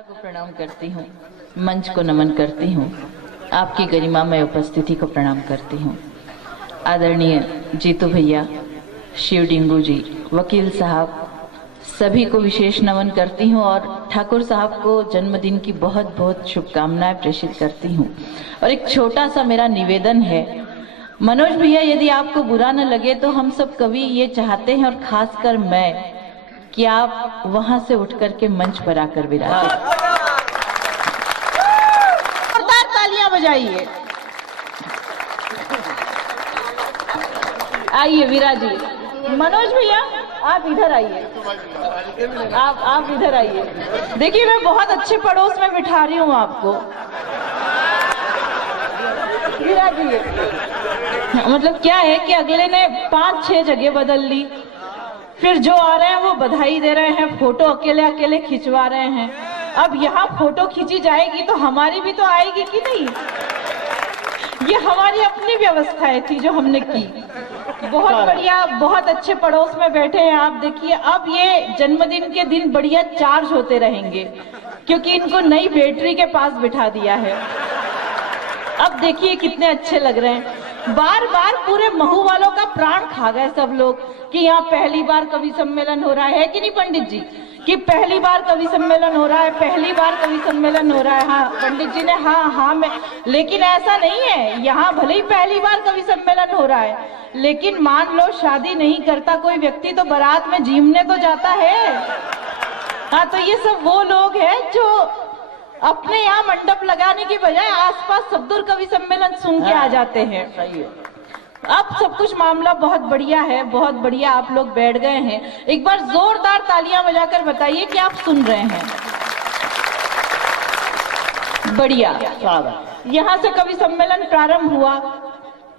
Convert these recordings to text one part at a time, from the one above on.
माता को प्रणाम करती हूँ, मंच को नमन करती हूँ, आपकी गरिमा में उपस्थिति को प्रणाम करती हूँ। आदरणीय जीतू भैया, शिव डिंगू जी, वकील साहब, सभी को विशेष नमन करती हूँ और ठाकुर साहब को जन्मदिन की बहुत बहुत शुभकामनाएं प्रेषित करती हूँ। और एक छोटा सा मेरा निवेदन है, मनोज भैया, यदि आपको बुरा न लगे तो हम सब कवि ये चाहते हैं, और खासकर मैं, कि आप वहां से उठ करके मंच पर आकर विराजें। जोरदार तालियां बजाइए। आइए विराजिए। मनोज भैया आप इधर आइए, आप इधर आइए। देखिए मैं बहुत अच्छे पड़ोस में बिठा रही हूँ आपको। विराजिए। मतलब क्या है कि अगले ने 5-6 जगह बदल ली, फिर जो आ रहे हैं वो बधाई दे रहे हैं, फोटो अकेले अकेले खिंचवा रहे हैं। अब यहाँ फोटो खींची जाएगी तो हमारी भी तो आएगी कि नहीं? ये हमारी अपनी व्यवस्थाएं थी जो हमने की। बहुत बढ़िया, बहुत अच्छे पड़ोस में बैठे हैं आप। देखिए अब ये जन्मदिन के दिन बढ़िया चार्ज होते रहेंगे, क्योंकि इनको नई बैटरी के पास बिठा दिया है। अब देखिए कितने अच्छे लग रहे हैं। बार बार पूरे महू वालों का प्राण खा गए सब लोग कि यहाँ पहली बार कवि सम्मेलन हो रहा है कि नहीं पंडित जी? कि पहली बार कवि सम्मेलन हो रहा है, पहली बार कवि सम्मेलन हो रहा है। हाँ पंडित जी ने हाँ मैं, लेकिन ऐसा नहीं है। यहाँ भले ही पहली बार कवि सम्मेलन हो रहा है, लेकिन मान लो शादी नहीं करता कोई व्यक्ति तो बारात में जीमने तो जाता है। हाँ, तो ये सब वो लोग हैं जो अपने यहाँ मंडप लगाने की बजाय आसपास सब्दुर कवि सम्मेलन सुन के आ जाते हैं। सही है। अब सब कुछ मामला बहुत बढ़िया है, बहुत बढ़िया। आप लोग बैठ गए हैं, एक बार जोरदार तालियां बजाकर बताइए कि आप सुन रहे हैं। बढ़िया। यहाँ से कवि सम्मेलन प्रारंभ हुआ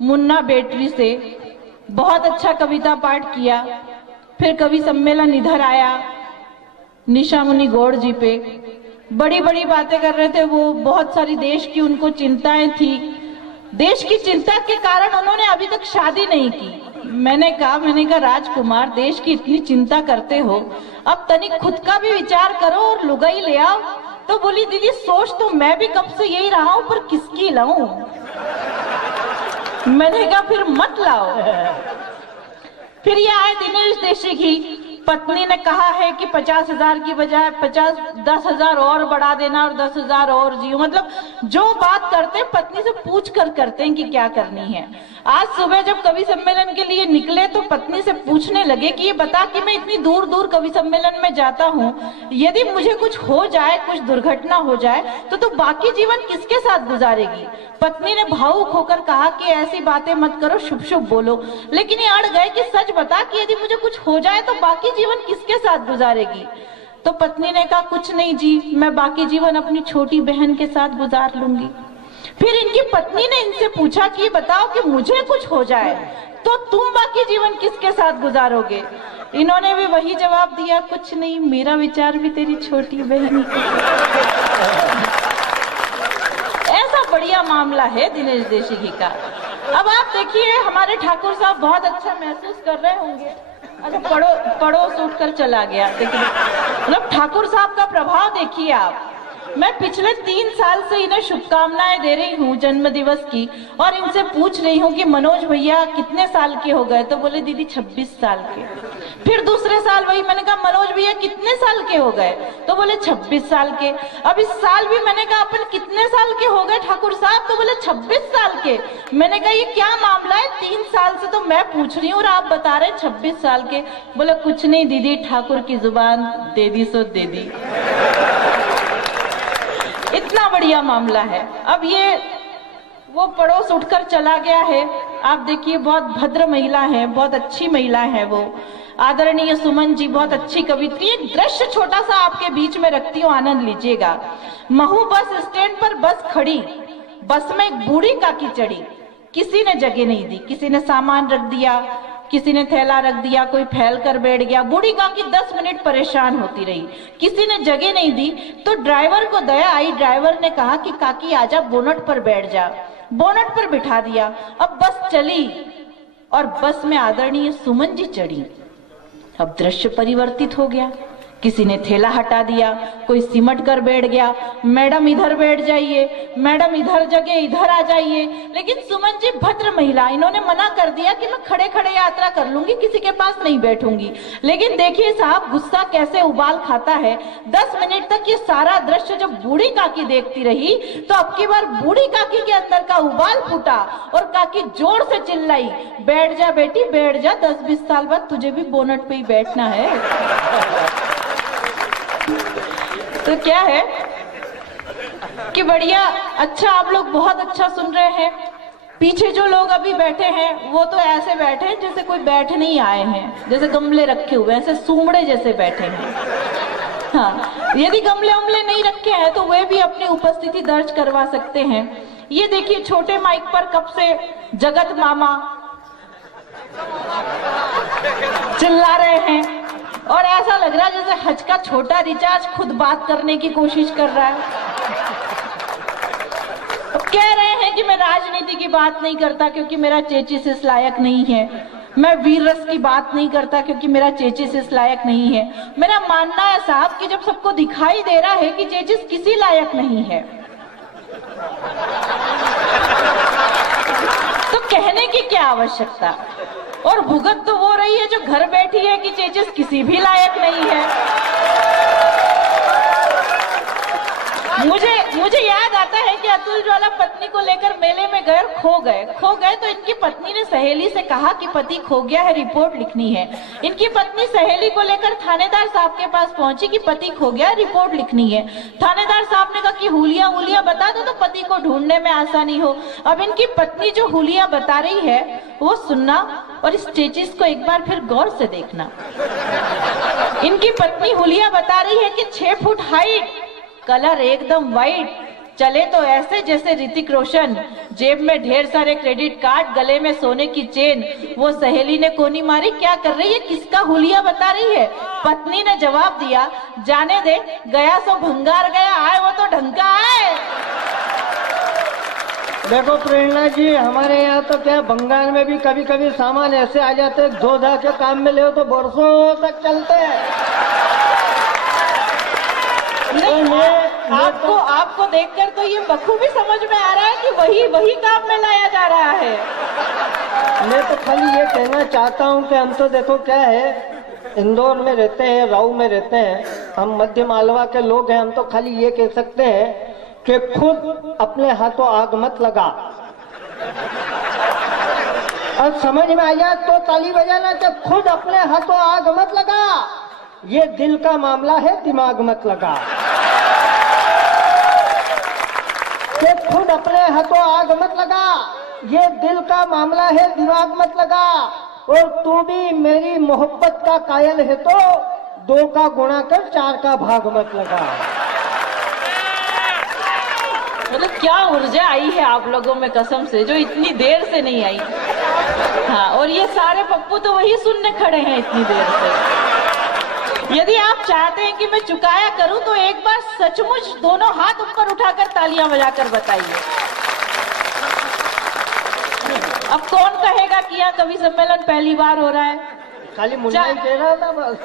मुन्ना बैटरी से, बहुत अच्छा कविता पाठ किया। फिर कवि सम्मेलन इधर आया निशा मुनि गौड़ जी पे, बड़ी बड़ी बातें कर रहे थे वो। बहुत सारी देश की उनको चिंताएं थी। देश की चिंता के कारण उन्होंने अभी तक शादी नहीं की। मैंने कहा राजकुमार, देश की इतनी चिंता करते हो, अब तनिक खुद का भी विचार करो और लुगाई ले आओ। तो बोली दीदी सोच तो मैं भी कब से यही रहा हूं, पर किसकी लाऊं? मैंने कहा फिर मत लाओ। फिर ये आए दिनेश देशी की पत्नी ने कहा है कि 50,000 की बजाय 10,000 और बढ़ा देना और 10,000 और जियो। मतलब जो बात करते हैं पत्नी से पूछ कर करते हैं कि क्या करनी है। आज सुबह जब कवि सम्मेलन के लिए निकले तो पत्नी से पूछने लगे कि ये बता कि मैं इतनी दूर दूर कवि सम्मेलन में जाता हूँ, यदि मुझे कुछ हो जाए, कुछ दुर्घटना हो जाए तो बाकी जीवन किसके साथ गुजारेगी? पत्नी ने भावुक होकर कहा कि ऐसी बातें मत करो, शुभ शुभ बोलो। लेकिन ये अड़ गए कि सच बता कि यदि मुझे कुछ हो जाए तो बाकी जीवन किसके साथ गुजारेगी? तो पत्नी ने कहा कुछ नहीं जी, मैं बाकी जीवन अपनी छोटी बहन के साथ गुजार लूंगी। फिर इनकी पत्नी ने इनसे पूछा कि बताओ कि मुझे कुछ हो जाए तो तुम बाकी जीवन किसके साथ गुजारोगे? इन्होंने भी वही जवाब दिया, कुछ नहीं, मेरा विचार भी तेरी छोटी बहन। ऐसा बढ़िया मामला है दिनेश देशी जी का। अब आप देखिए हमारे ठाकुर साहब बहुत अच्छा महसूस कर रहे होंगे। अच्छा पड़ोस उठकर चला गया। देखिए मतलब ठाकुर साहब का प्रभाव देखिए आप। मैं पिछले 3 साल से इन्हें शुभकामनाएं दे रही हूँ जन्म दिवस की, और इनसे पूछ रही हूँ कि मनोज भैया कितने साल के हो गए? तो बोले दीदी 26 साल के। फिर दूसरे साल वही, मैंने कहा मनोज भैया कितने साल के हो गए? तो बोले 26 साल के। अब इस साल भी मैंने कहा अपन कितने साल के हो गए ठाकुर साहब? तो बोले 26 साल के। मैंने कहा ये क्या मामला है, 3 साल से तो मैं पूछ रही हूँ और आप बता रहे 26 साल के। बोले कुछ नहीं दीदी, ठाकुर की जुबान दे दी सो दे दी। इतना बढ़िया मामला है। अब ये वो पड़ोस उठकर चला गया है। आप देखिए बहुत भद्र महिला है, बहुत अच्छी महिला है वो। आदरणीय सुमन जी बहुत अच्छी कवित्री। एक दृश्य छोटा सा आपके बीच में रखती हूँ, आनंद लीजिएगा। महू बस स्टैंड पर बस खड़ी, बस में एक बूढ़ी काकी चढ़ी। किसी ने जगह नहीं दी, किसी ने सामान रख दिया, किसी ने थैला रख दिया, कोई फैल कर बैठ गया। बूढ़ी काकी 10 मिनट परेशान होती रही, किसी ने जगह नहीं दी। तो ड्राइवर को दया आई, ड्राइवर ने कहा कि काकी आजा, बोनट पर बैठ जा। बोनट पर बिठा दिया। अब बस चली और बस में आदरणीय सुमन जी चढ़ी। अब दृश्य परिवर्तित हो गया। किसी ने थैला हटा दिया, कोई सिमट कर बैठ गया, मैडम इधर बैठ जाइए, मैडम इधर जगह इधर आ जाइए। लेकिन सुमन जी भद्र महिला, इन्होंने मना कर दिया कि मैं खड़े खड़े यात्रा कर लूंगी, किसी के पास नहीं बैठूंगी। लेकिन देखिए साहब गुस्सा कैसे उबाल खाता है। 10 मिनट तक ये सारा दृश्य जब बूढ़ी काकी देखती रही तो अब की बार बूढ़ी काकी के अंदर का उबाल फूटा और काकी जोर से चिल्लाई, बैठ जा बेटी बैठ जा, 10-20 साल बाद तुझे भी बोनट पे ही बैठना है। तो क्या है कि बढ़िया, अच्छा आप लोग बहुत अच्छा सुन रहे हैं। पीछे जो लोग अभी बैठे हैं वो तो ऐसे बैठे हैं जैसे कोई बैठ नहीं आए हैं, जैसे गमले रखे हुए ऐसे सूंबड़े जैसे बैठे हैं। हाँ, यदि गमले उमले नहीं रखे हैं तो वे भी अपनी उपस्थिति दर्ज करवा सकते हैं। ये देखिए छोटे माइक पर कब से जगत मामा चिल्ला रहे हैं और ऐसा लग रहा है जैसे हज का छोटा रिचार्ज खुद बात करने की कोशिश कर रहा है। अब कह रहे हैं कि मैं राजनीति की बात नहीं करता क्योंकि मेरा चेचिस इस लायक नहीं है, मैं वीर रस की बात नहीं करता क्योंकि मेरा चेचिस इस लायक नहीं है। मेरा मानना है साहब कि जब सबको दिखाई दे रहा है कि चेचिस किसी लायक नहीं है तो कहने की क्या आवश्यकता। और भुगत तो वो रही है जो घर बैठी है कि चेचिस किसी भी लायक नहीं है। मुझे याद आता है कि अतुल ज्वाला पत्नी को लेकर मेले में गए, खो गए तो इनकी पत्नी ने सहेली से कहा कि पति खो गया है, रिपोर्ट लिखनी है। इनकी पत्नी सहेली को लेकर थानेदार साहब के पास पहुंची कि पति खो गया, रिपोर्ट लिखनी है। थानेदार साहब ने कहा कि हुलिया बता दो तो पति को ढूंढने में आसानी हो। अब इनकी पत्नी जो हुलिया बता रही है वो सुनना और इस चेचिस को एक बार फिर गौर से देखना। इनकी पत्नी हुलिया बता रही है कि 6 फुट हाइट, कलर एकदम वाइट, चले तो ऐसे जैसे ऋतिक रोशन, जेब में ढेर सारे क्रेडिट कार्ड, गले में सोने की चेन। वो सहेली ने कोनी मारी, क्या कर रही है, किसका हुलिया बता रही है। पत्नी ने जवाब दिया, जाने दे, गया सो भंगार गया, आए वो तो ढंग का आए। देखो प्रेरणा जी, हमारे यहाँ तो क्या बंगाल में भी कभी कभी सामान ऐसे आ जाते हैं, धो धा के काम में ले तो बरसों तक चलते हैं। आपको देखकर तो ये बखूबी समझ में आ रहा है कि वही काम में लाया जा रहा है। मैं तो खाली ये कहना चाहता हूँ कि हम तो देखो क्या है, इंदौर में रहते हैं, राऊ में रहते हैं, हम मध्य मालवा के लोग हैं। हम तो खाली ये कह सकते हैं कि खुद अपने हाथों आग मत लगा। और समझ में आ जाए तो ताली बजाना कि खुद अपने हाथों आग मत लगा। ये दिल का मामला है, दिमाग मत लगा। कि खुद अपने हाथों आग मत लगा, ये दिल का मामला है, दिमाग मत लगा। और तू भी मेरी मोहब्बत का कायल है तो 2 का गुणा कर 4 का भाग मत लगा। मतलब क्या ऊर्जा आई है आप लोगों में कसम से, जो इतनी देर से नहीं आई। हाँ, और ये सारे पप्पू तो वही सुनने खड़े हैं इतनी देर से। यदि आप चाहते हैं कि मैं चुकाया करूं तो एक बार सचमुच दोनों हाथ ऊपर उठाकर तालियां बजाकर बताइए। अब कौन कहेगा कि यहाँ कवि सम्मेलन पहली बार हो रहा है। खाली मुन्ना ही कह रहा था बस।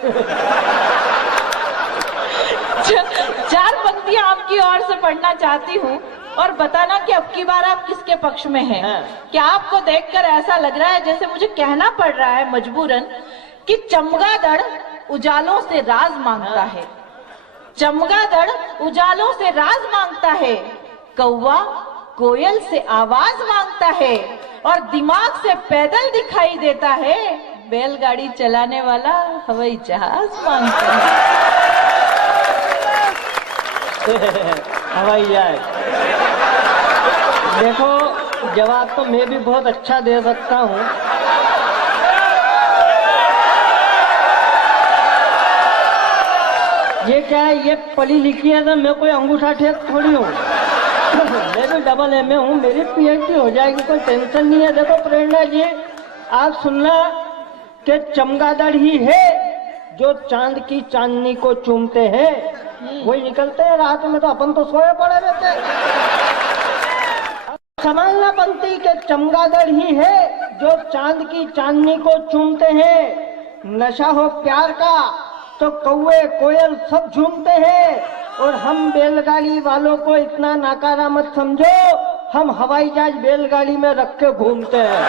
4 पंक्तियां आपकी ओर से पढ़ना चाहती हूँ और बताना कि अब की बार आप किसके पक्ष में हैं। क्या आपको देखकर ऐसा लग रहा है जैसे मुझे कहना पड़ रहा है मजबूरन कि चमगादड़ उजालों से राज मांगता है, चमगादड़ उजालों से राज मांगता है, कौवा कोयल से आवाज मांगता है और दिमाग से पैदल दिखाई देता है, बैलगाड़ी चलाने वाला हवाई जहाज मांगता है। हवाई जहाज। देखो जवाब तो मैं भी बहुत अच्छा दे सकता हूँ। ये क्या है, ये पढ़ी लिखी है तो मैं कोई अंगूठा टेक थोड़ी हूँ। मैं भी डबल एम ए हूँ, मेरी पीएचडी हो जाएगी, कोई टेंशन नहीं है। देखो प्रेरणा जी, आप सुनना कि चमगादड़ ही है जो चांद की चांदनी को चूमते हैं, वही निकलते हैं रात में, तो अपन तो सोए पड़े रहते हैं। समझना पंक्ति के चमगादड़ ही है जो चांद की चांदनी को चूमते हैं। नशा हो प्यार का तो कौवे कोयल सब झूमते हैं, और हम बैलगाड़ी वालों को इतना नाकारा मत समझो, हम हवाई जहाज बैलगाड़ी में रख के घूमते हैं।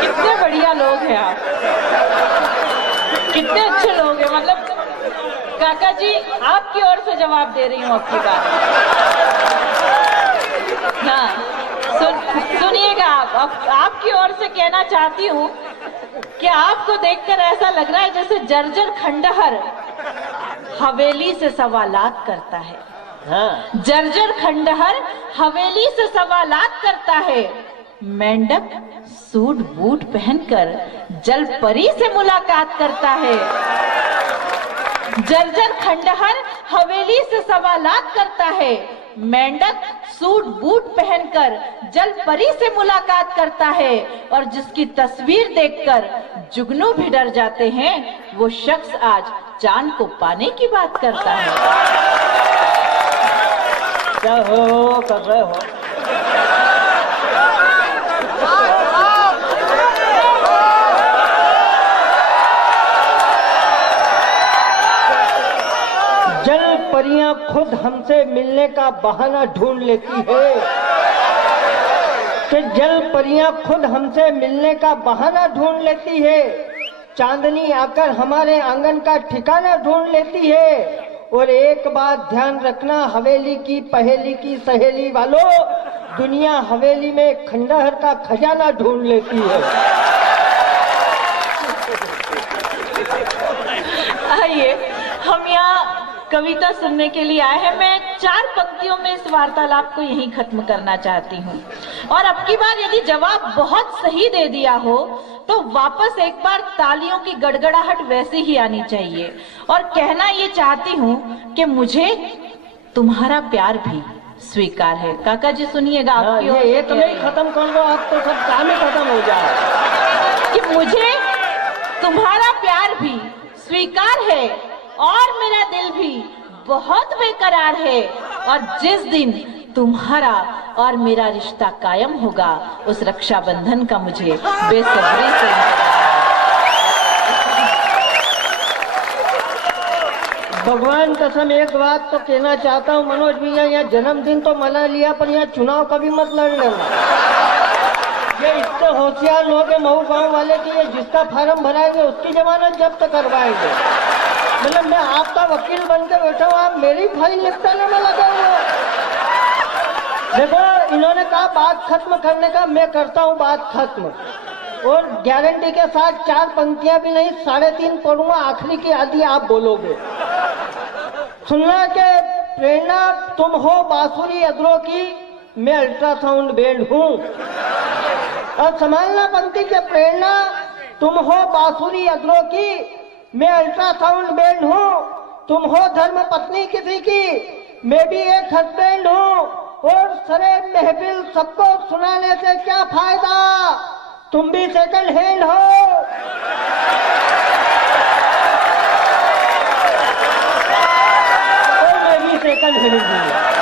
कितने बढ़िया लोग हैं आप, कितने अच्छे लोग हैं। मतलब काका जी आपकी ओर से जवाब दे रही हूँ आपकी बात। हाँ, सुनिएगा आप आपकी ओर से कहना चाहती हूँ कि आपको देखकर ऐसा लग रहा है जैसे जर्जर खंडहर हवेली से सवालात करता है। हाँ। जर्जर खंडहर हवेली से सवालात करता है, मेंढक सूट बूट पहनकर जल परी से मुलाकात करता है। जर्जर खंडहर हवेली से सवालात करता है, मेंढक सूट बूट पहनकर जल परी से मुलाकात करता है, और जिसकी तस्वीर देखकर जुगनू भी डर जाते हैं, वो शख्स आज चांद को पाने की बात करता है। क्या हो कर रहे हो? जल परियां खुद हमसे मिलने का बहाना ढूंढ लेती है, कि जल परियां खुद हमसे मिलने का बहाना ढूंढ लेती है, चांदनी आकर हमारे आंगन का ठिकाना ढूंढ लेती है। और एक बात ध्यान रखना हवेली की पहेली की सहेली वालों, दुनिया हवेली में खंडहर का खजाना ढूंढ लेती है। आइए, हम यहाँ कविता सुनने के लिए आए हैं। मैं 4 पंक्तियों में इस वार्तालाप को यहीं खत्म करना चाहती हूँ, और अब की बार यदि जवाब बहुत सही दे दिया हो तो वापस एक बार तालियों की गड़गड़ाहट वैसी ही आनी चाहिए, और कहना ये चाहती हूँ कि मुझे तुम्हारा प्यार भी स्वीकार है। काका जी सुनिएगा, आपकी ओर ये तो नहीं खत्म कर दो, आप तो सब काम ही खत्म हो जाए। कि मुझे तुम्हारा प्यार भी स्वीकार है, और मेरा दिल भी बहुत बेकरार है, और जिस दिन तुम्हारा और मेरा रिश्ता कायम होगा, उस रक्षाबंधन का मुझे बेसब्री से भगवान कसम एक बात तो कहना चाहता हूँ मनोज भैया, यहाँ जन्मदिन तो मना लिया, पर यहाँ चुनाव कभी मत लड़ लेना। ये इतने होशियार लोग हैं मऊ गाँव वाले कि ये जिसका फार्म भराएंगे उसकी जमानत जब्त करवाएंगे। मतलब मैं आपका वकील बन के बैठा हूँ, आप मेरी फाइल निपटाने में लगे हुए। देखो इन्होंने कहा बात खत्म करने का, मैं करता हूँ बात खत्म, और गारंटी के साथ 4 पंक्तियां भी नहीं 3.5 पढ़ूंगा, आखिरी की आधी आप बोलोगे। सुनना के प्रेरणा तुम हो बांसुरी अदरों की, मैं अल्ट्रासाउंड बैंड हूँ। और संभालना पंक्ति के प्रेरणा तुम हो बांसुरी अदरों की, मैं अल्ट्रासाउंड बैंड हूँ। तुम हो धर्म पत्नी किसी की, मैं भी एक हस्बैंड हूँ। और सरे महफिल सबको सुनाने से क्या फायदा, तुम भी सेकंड हैंड हो। और मैं भी सेकंड हैंड हूँ।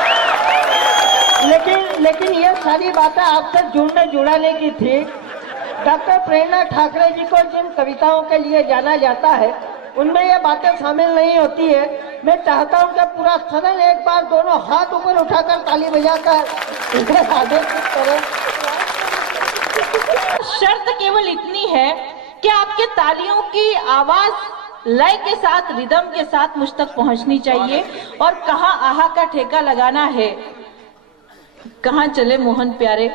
लेकिन ये सारी बातें आपसे जुड़ाने की थी। डॉक्टर प्रेरणा ठाकरे जी को जिन कविताओं के लिए जाना जाता है, उनमें ये बातें शामिल नहीं होती है। मैं चाहता हूं कि पूरा सदन एक बार दोनों हाथ ऊपर उठाकर ताली बजाकर आदेशित करें। शर्त केवल इतनी है कि आपके तालियों की आवाज लय के साथ, रिदम के साथ मुझ तक पहुंचनी चाहिए। और कहाँ आहा का ठेका लगाना है, कहाँ चले मोहन प्यारे।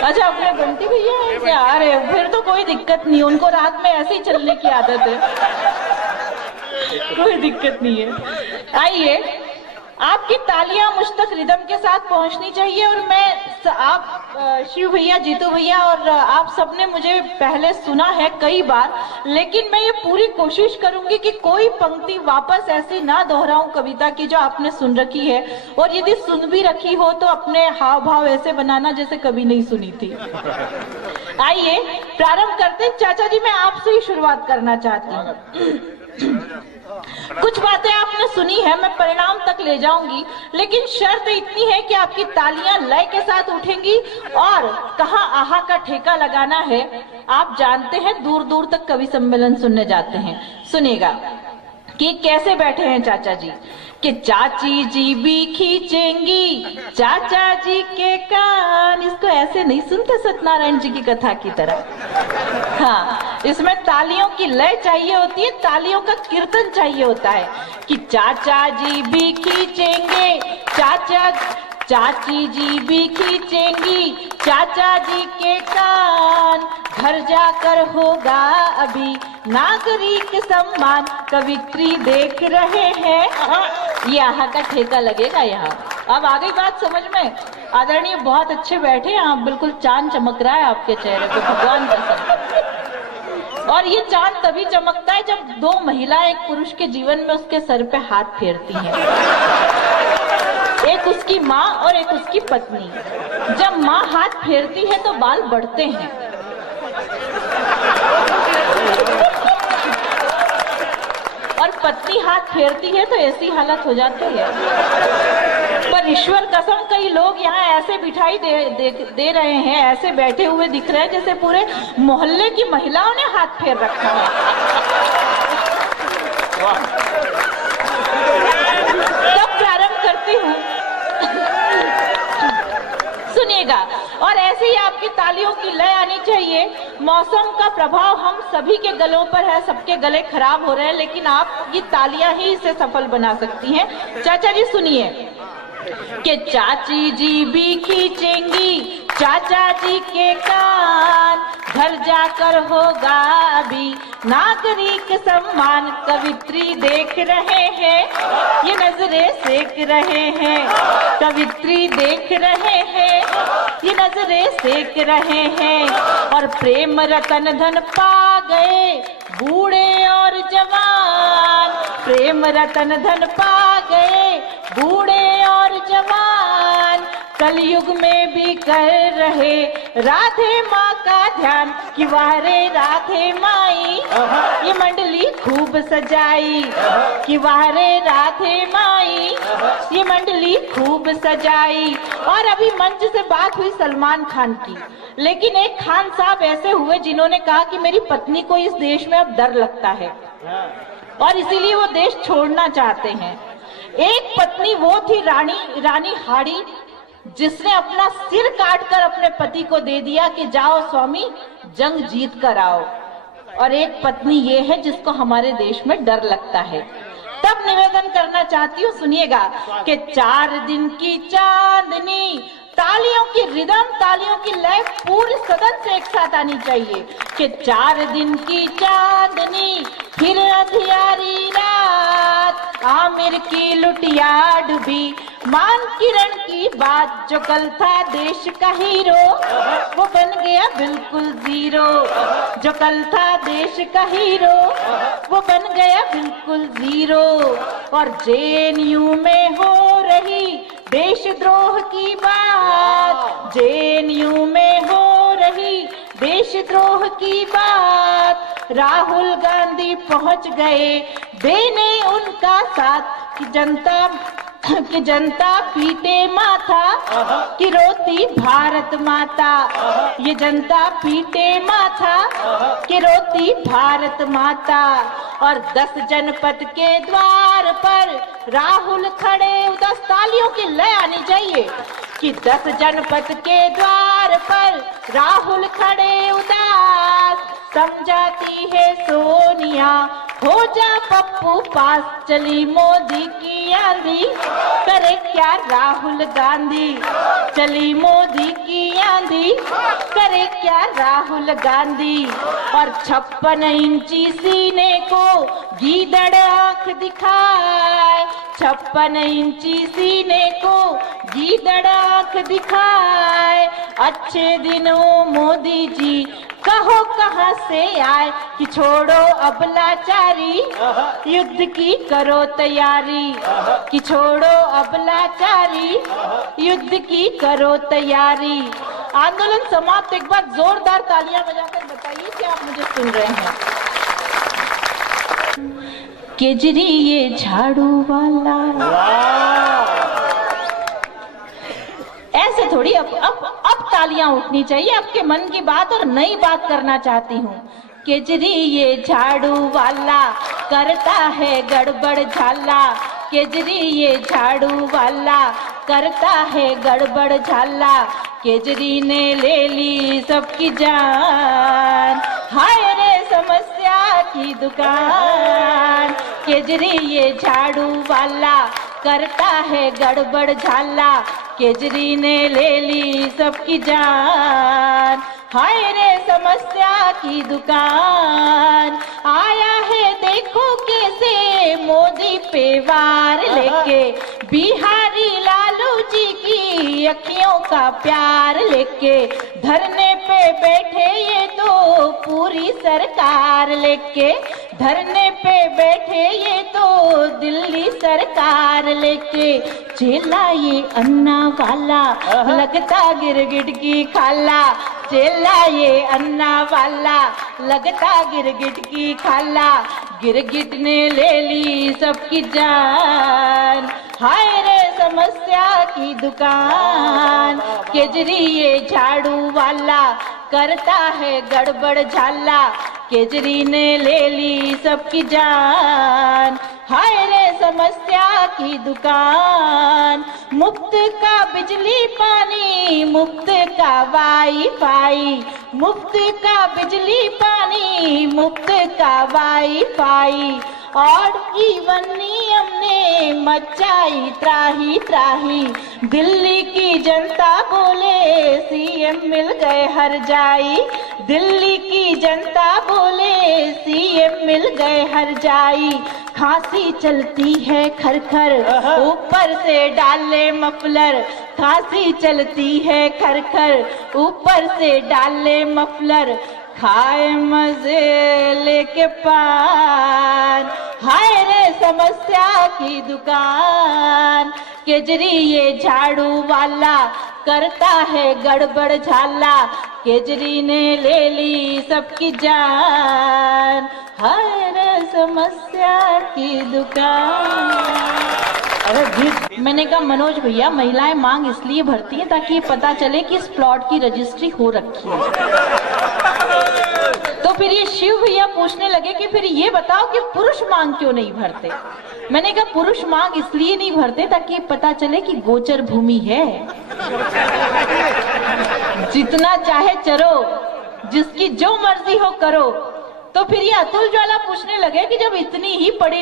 अच्छा, अपने बंटी भैया ऐसे आ रहे हैं, फिर तो कोई दिक्कत नहीं, उनको रात में ऐसे ही चलने की आदत है, कोई दिक्कत नहीं है। आइए, आपकी तालियां मुझ तक रिदम के साथ पहुंचनी चाहिए। और मैं आप शिव भैया, जीतू भैया और आप सबने मुझे पहले सुना है कई बार, लेकिन मैं ये पूरी कोशिश करूंगी कि कोई पंक्ति वापस ऐसी ना दोहराऊं कविता की जो आपने सुन रखी है, और यदि सुन भी रखी हो तो अपने हाव भाव ऐसे बनाना जैसे कभी नहीं सुनी थी। आइए प्रारंभ करते। चाचा जी, मैं आपसे ही शुरुआत करना चाहती हूँ। कुछ बातें आपने सुनी है, मैं परिणाम तक ले जाऊंगी, लेकिन शर्त इतनी है कि आपकी तालियां लय के साथ उठेंगी और कहाँ आहा का ठेका लगाना है। आप जानते हैं दूर दूर तक कवि सम्मेलन सुनने जाते हैं। सुनिएगा कि कैसे बैठे हैं चाचा जी, कि चाची जी भी खींचेंगी चाचा जी के कान। इसको ऐसे नहीं सुनते सत्यनारायण जी की कथा की तरह। हाँ, इसमें तालियों की लय चाहिए होती है, तालियों का कीर्तन चाहिए होता है कि चाचा जी भी खींचेंगे चाची जी भी खींचेंगी चाचा जी के कान। घर जाकर होगा अभी नागरिक सम्मान, कवित्री देख रहे हैं। ये आहा का ठेका लगेगा यहाँ। अब आ गई बात समझ में? आदरणीय बहुत अच्छे बैठे हैं आप, बिल्कुल चांद चमक रहा है आपके चेहरे पे, भगवान कसम। और ये चांद तभी चमकता है जब दो महिलाएं एक पुरुष के जीवन में उसके सर पे हाथ फेरती हैं। एक उसकी माँ और एक उसकी पत्नी। जब माँ हाथ फेरती है तो बाल बढ़ते हैं, और पत्नी हाथ फेरती है तो ऐसी हालत हो जाती है। पर ईश्वर कसम कई लोग यहाँ ऐसे बिठाई दे रहे हैं, ऐसे बैठे हुए दिख रहे हैं जैसे पूरे मोहल्ले की महिलाओं ने हाथ फेर रखा है। तब प्रारंभ करती हूँ, सुनिएगा। और ऐसे ही आपकी तालियों की लय आनी चाहिए। मौसम का प्रभाव हम सभी के गलों पर है, सबके गले खराब हो रहे हैं, लेकिन आप ये तालियां ही इसे सफल बना सकती हैं। चाचा जी सुनिए कि चाची जी भी खींचेंगी चाचा जी के कान। घर जाकर होगा अभी नागरिक सम्मान, कवित्री देख रहे हैं, ये नजरें सेक रहे हैं। कवित्री देख रहे हैं, ये नजरें सेक रहे हैं। और प्रेम रतन धन पा गए बूढ़े और जवान। प्रेम रतन धन पा गए बूढ़े और जवान। कलयुग में भी कर रहे राधे माँ का ध्यान, कि वारे राधे माई ये मंडली खूब सजाई। कि वारे राधे माई ये मंडली खूब सजाई। और अभी मंच से बात हुई सलमान खान की, लेकिन एक खान साहब ऐसे हुए जिन्होंने कहा कि मेरी पत्नी को इस देश में अब डर लगता है और इसीलिए वो देश छोड़ना चाहते हैं। एक पत्नी वो थी रानी हाड़ी, जिसने अपना सिर काटकर अपने पति को दे दिया कि जाओ स्वामी जंग जीत कर आओ। और एक पत्नी ये है जिसको हमारे देश में डर लगता है। तब निवेदन करना चाहती हूँ, सुनिएगा कि 4 दिन की चांदनी, तालियों की रिदम, तालियों की लय पूरे सदन से एक साथ आनी चाहिए कि 4 दिन की चांदनी फिर अंधियारी रात। आमिर की लुटिया डूबी मान किरण की बात, जो कल था देश का हीरो वो बन गया बिल्कुल जीरो। जो कल था देश का हीरो वो बन गया बिल्कुल जीरो। और जेएनयू में हो रही देशद्रोह की बात, जेएनयू में हो रही देशद्रोह की बात। राहुल गांधी पहुंच गए देने उनका साथ, कि जनता पीटे माथा, कि रोती भारत माता। ये जनता पीटे माथा, कि रोती भारत माता। और 10 जनपद के द्वार पर राहुल खड़े, 10 तालियों की लय आनी चाहिए कि 10 जनपद के द्वार पर राहुल खड़े उदास। समझाती है सोनिया हो जा पप्पू पास, चली मोदी की आंधी करे क्या राहुल गांधी। चली मोदी की आंधी करे क्या राहुल गांधी। और 56 इंची सीने को गीदड़ आंख दिखाए, 56 इंची सीने को गीदड़ आंख दिखाए। अच्छे दिनों मोदी जी कहो कहाँ से आए, कि छोड़ो अब लाचारी युद्ध की करो तैयारी। कि छोड़ो अब लाचारी युद्ध की करो तैयारी। आंदोलन समाप्त। एक बार जोरदार तालियां बजाकर बताइए कि आप मुझे सुन रहे हैं। केजरी ये झाड़ू वाला। ऐसे थोड़ी अब तालियां उठनी चाहिए। आपके मन की बात और नई बात करना चाहती हूँ। केजरी ये झाड़ू वाला करता है गड़बड़ झाला। केजरी ये झाड़ू वाला करता है गड़बड़ झाला। केजरी ने ले ली सबकी जान, हाय रे समस्या की दुकान। केजरी ये झाड़ू वाला करता है गड़बड़ झाला। केजरी ने ले ली सबकी जान, हाय रे समस्या की दुकान। आया है देखो कैसे मोदी पे वार लेके, बिहारी लालू जी की अखियों का प्यार लेके। धरने पे बैठे ये तो पूरी सरकार लेके, धरने पे बैठे ये तो दिल्ली सरकार लेके। चेला ये अन्ना वाला लगता गिरगिट की खाला। चेला ये अन्ना वाला लगता गिरगिट की खाला। गिरगिट ने ले ली सबकी जान, हाय रे समस्या की दुकान। केजरी ये झाड़ू वाला करता है गड़बड़ झाला। केजरी ने ले ली सबकी जान, हाय रे समस्या की दुकान। मुफ्त का बिजली पानी, मुफ्त का वाईफाई, मुफ्त का बिजली पानी, मुफ्त का वाईफाई। और इवन नियम ने मचाई त्राही त्राही। दिल्ली की जनता बोले सीएम मिल गए हर जाई। दिल्ली की जनता बोले सीएम मिल गए हर जाई। खांसी चलती है खरखर ऊपर से डाले मफलर। खांसी चलती है खरखर ऊपर से डाले मफलर। खाए मजे लेके पान, हाय रे समस्या की दुकान। केजरी ये झाड़ू वाला करता है गड़बड़ झाला। केजरी ने ले ली सबकी जान, हाय रे समस्या की दुकान। अरे जी, मैंने कहा मनोज भैया, महिलाएं मांग इसलिए भरती हैं ताकि ये पता चले कि इस प्लॉट की रजिस्ट्री हो रखी है। तो फिर ये शिव भैया पूछने लगे कि फिर ये बताओ कि पुरुष मांग क्यों नहीं भरते। मैंने कहा पुरुष मांग इसलिए नहीं भरते ताकि पता चले कि गोचर भूमि है। जितना चाहे चरो, जिसकी जो मर्जी हो करो। तो फिर ये अतुल ज्वाला पूछने लगे कि जब इतनी ही पढ़ी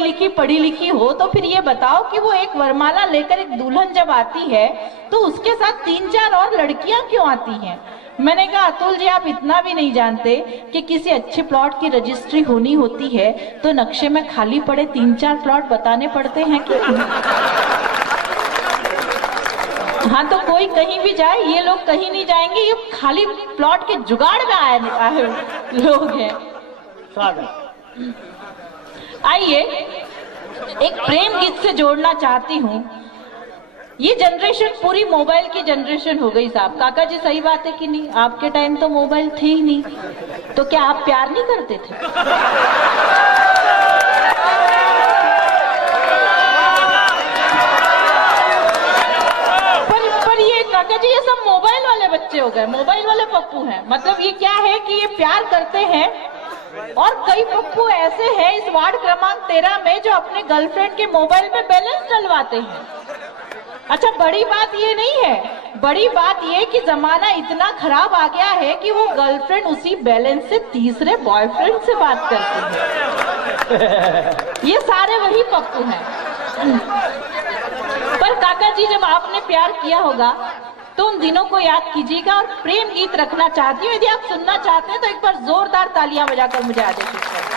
लिखी हो तो फिर ये बताओ कि वो एक वरमाला लेकर एक दुल्हन जब आती है तो उसके साथ 3-4 और लड़कियां क्यों आती हैं। मैंने कहा अतुल जी, आप इतना भी नहीं जानते कि किसी अच्छे प्लॉट की रजिस्ट्री होनी होती है तो नक्शे में खाली पड़े 3-4 प्लॉट बताने पड़ते हैं कि हाँ। तो कोई कहीं भी जाए, ये लोग कहीं नहीं जाएंगे, ये खाली प्लॉट के जुगाड़ में आए लोग हैं। आइए एक प्रेम गीत से जोड़ना चाहती हूँ। ये जनरेशन पूरी मोबाइल की जनरेशन हो गई साहब। काका जी सही बात है कि नहीं? आपके टाइम तो मोबाइल थे ही नहीं, तो क्या आप प्यार नहीं करते थे? पर ये काका जी ये सब मोबाइल वाले बच्चे हो गए, मोबाइल वाले पप्पू हैं। मतलब ये क्या है कि ये प्यार करते हैं और कई पप्पू ऐसे हैं इस वार्ड क्रमांक 13 में जो अपने गर्लफ्रेंड के मोबाइल में बैलेंस डलवाते हैं। अच्छा, बड़ी बात ये नहीं है, बड़ी बात ये कि जमाना इतना खराब आ गया है कि वो गर्लफ्रेंड उसी बैलेंस से तीसरे बॉयफ्रेंड से बात करती है। ये सारे वही पप्पू हैं। पर काका जी, जब आपने प्यार किया होगा तो उन दिनों को याद कीजिएगा और प्रेम गीत रखना चाहती हूँ। यदि आप सुनना चाहते हैं तो एक बार जोरदार तालियां बजाकर मुझे आदेशित करें।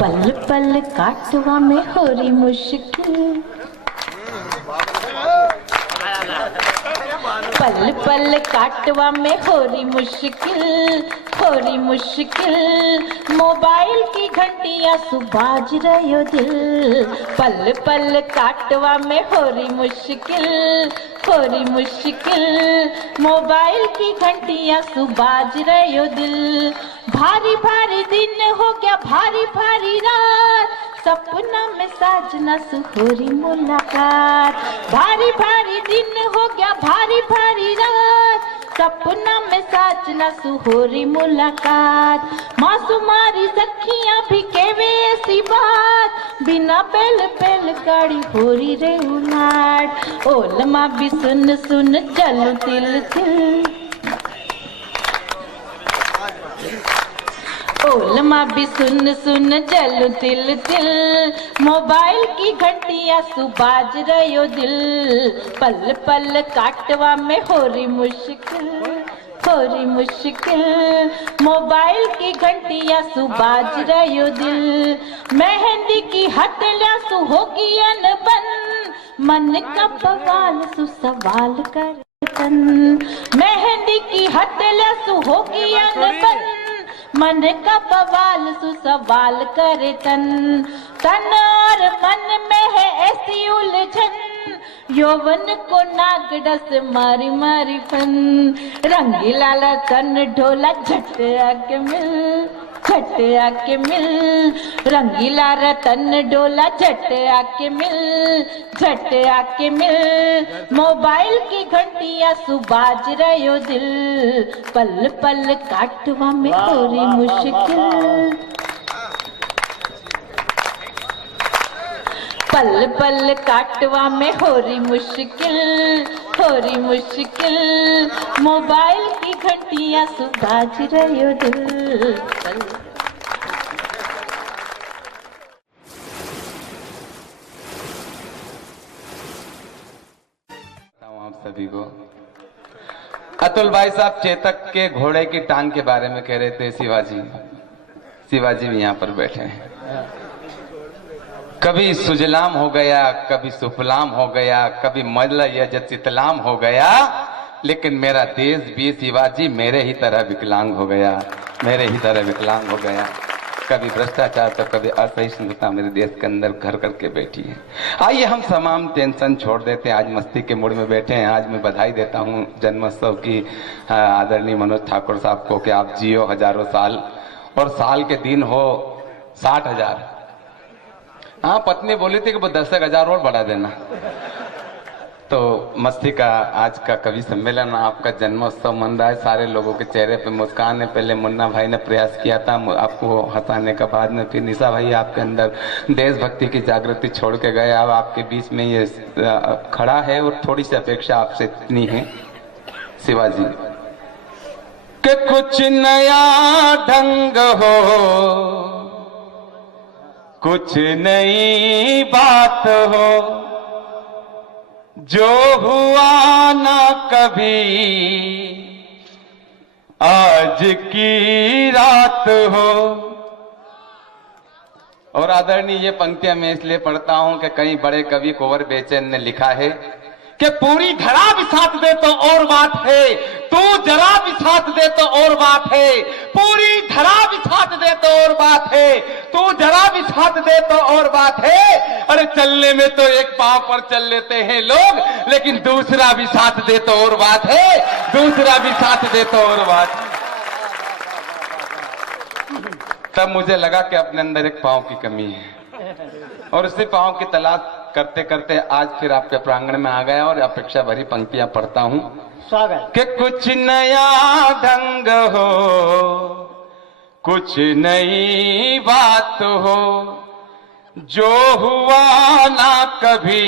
पल पल काटवा में हो रही मुश्किल, पल पल काटवा में हो रही मुश्किल मोबाइल की घंटियां सुबाज रहो दिल। पल पल काटवा में हो रही मुश्किल मोबाइल की घंटियां सुबाज रहो दिल। भारी भारी दिन हो गया भारी भारी रात, सपना में साजना सुहोरी मुलाकात। भारी भारी दिन हो गया भारी भारी रात, सपना में साजना सुहोरी मुलाकात। मासूमारी सखियां भी केवे ऐसी बात, बिना बेल बेल गाड़ी होरी रे उलाट। ओलमा भी सुन सुन चलो तिल तिल, ओलमा भी सुन सुन चलो तिल तिल मोबाइल की घंटियां सुबाज रहो दिल। पल पल काटवा में हो रही मुश्किल मोबाइल की घंटियां सुबाज रहो दिल। मेहंदी की हथेलियां सु होगी अनबन, मन का बवाल सु सवाल कर तन। मेहंदी की हथेलियां सु होगी अनबन, मन का बवाल सु सवाल करे तन। तन और मन में है ऐसी उलझन, यौवन को नागडस मारी मारी फन। रंगीला तन ढोला झट आके मिल, रंगीला रतन डोला झट आके मिल। मोबाइल की घंटियां सुबाज रहो दिल, पल पल काटवा में हो रही मुश्किल। पल पल काटवा में हो रही मुश्किल मोबाइल की घंटियां सुबाज रहो दिल। आप सभी को अतुल भाई साहब चेतक के घोड़े की टांग के बारे में कह रहे थे। शिवाजी भी यहाँ पर बैठे हैं। कभी सुजलाम हो गया, कभी सुफलाम हो गया, कभी मल्ल यजत चितलाम हो गया, लेकिन मेरा देश भी शिवाजी मेरे ही तरह विकलांग हो गया। कभी भ्रष्टाचार तो कभी असहिष्णुता मेरे देश के अंदर घर करके बैठी है। आइए हम तमाम टेंशन छोड़ देते हैं, आज मस्ती के मूड में बैठे हैं। आज मैं बधाई देता हूँ जन्मोत्सव की आदरणीय मनोज ठाकुर साहब को कि आप जियो हजारों साल और साल के दिन हो 60,000। हाँ, पत्नी बोली थी कि वो 10,000 और बढ़ा देना। तो मस्ती का आज का कवि सम्मेलन, आपका जन्मोत्सव मन रहा है। सारे लोगों के चेहरे पे मुस्कान है। पहले मुन्ना भाई ने प्रयास किया था आपको हंसाने का, बाद में फिर निशा भाई आपके अंदर देशभक्ति की जागृति छोड़ के गए। अब आपके बीच में ये खड़ा है और थोड़ी सी अपेक्षा आपसे इतनी है शिवाजी कि कुछ नया ढंग हो, कुछ नई बात हो, जो हुआ ना कभी आज की रात हो। और आदरणीय ये पंक्तियां मैं इसलिए पढ़ता हूं कि कई बड़े कवि कुंवर बेचैन ने लिखा है कि पूरी धरा भी साथ दे तो और बात है, तू जरा भी साथ दे तो और बात है। पूरी धरा भी साथ दे तो और बात है, तू जरा भी साथ दे तो और बात है। अरे चलने में तो एक पांव पर चल लेते हैं लोग, लेकिन दूसरा भी साथ दे तो और बात है, दूसरा भी साथ दे तो और बात है। तब मुझे लगा कि अपने अंदर एक पांव की कमी है और उसी पांव की तलाश करते करते आज फिर आपके प्रांगण में आ गया और अपेक्षा भरी पंक्तियां पढ़ता हूं। स्वागत। कि कुछ नया ढंग हो, कुछ नई बात हो, जो हुआ ना कभी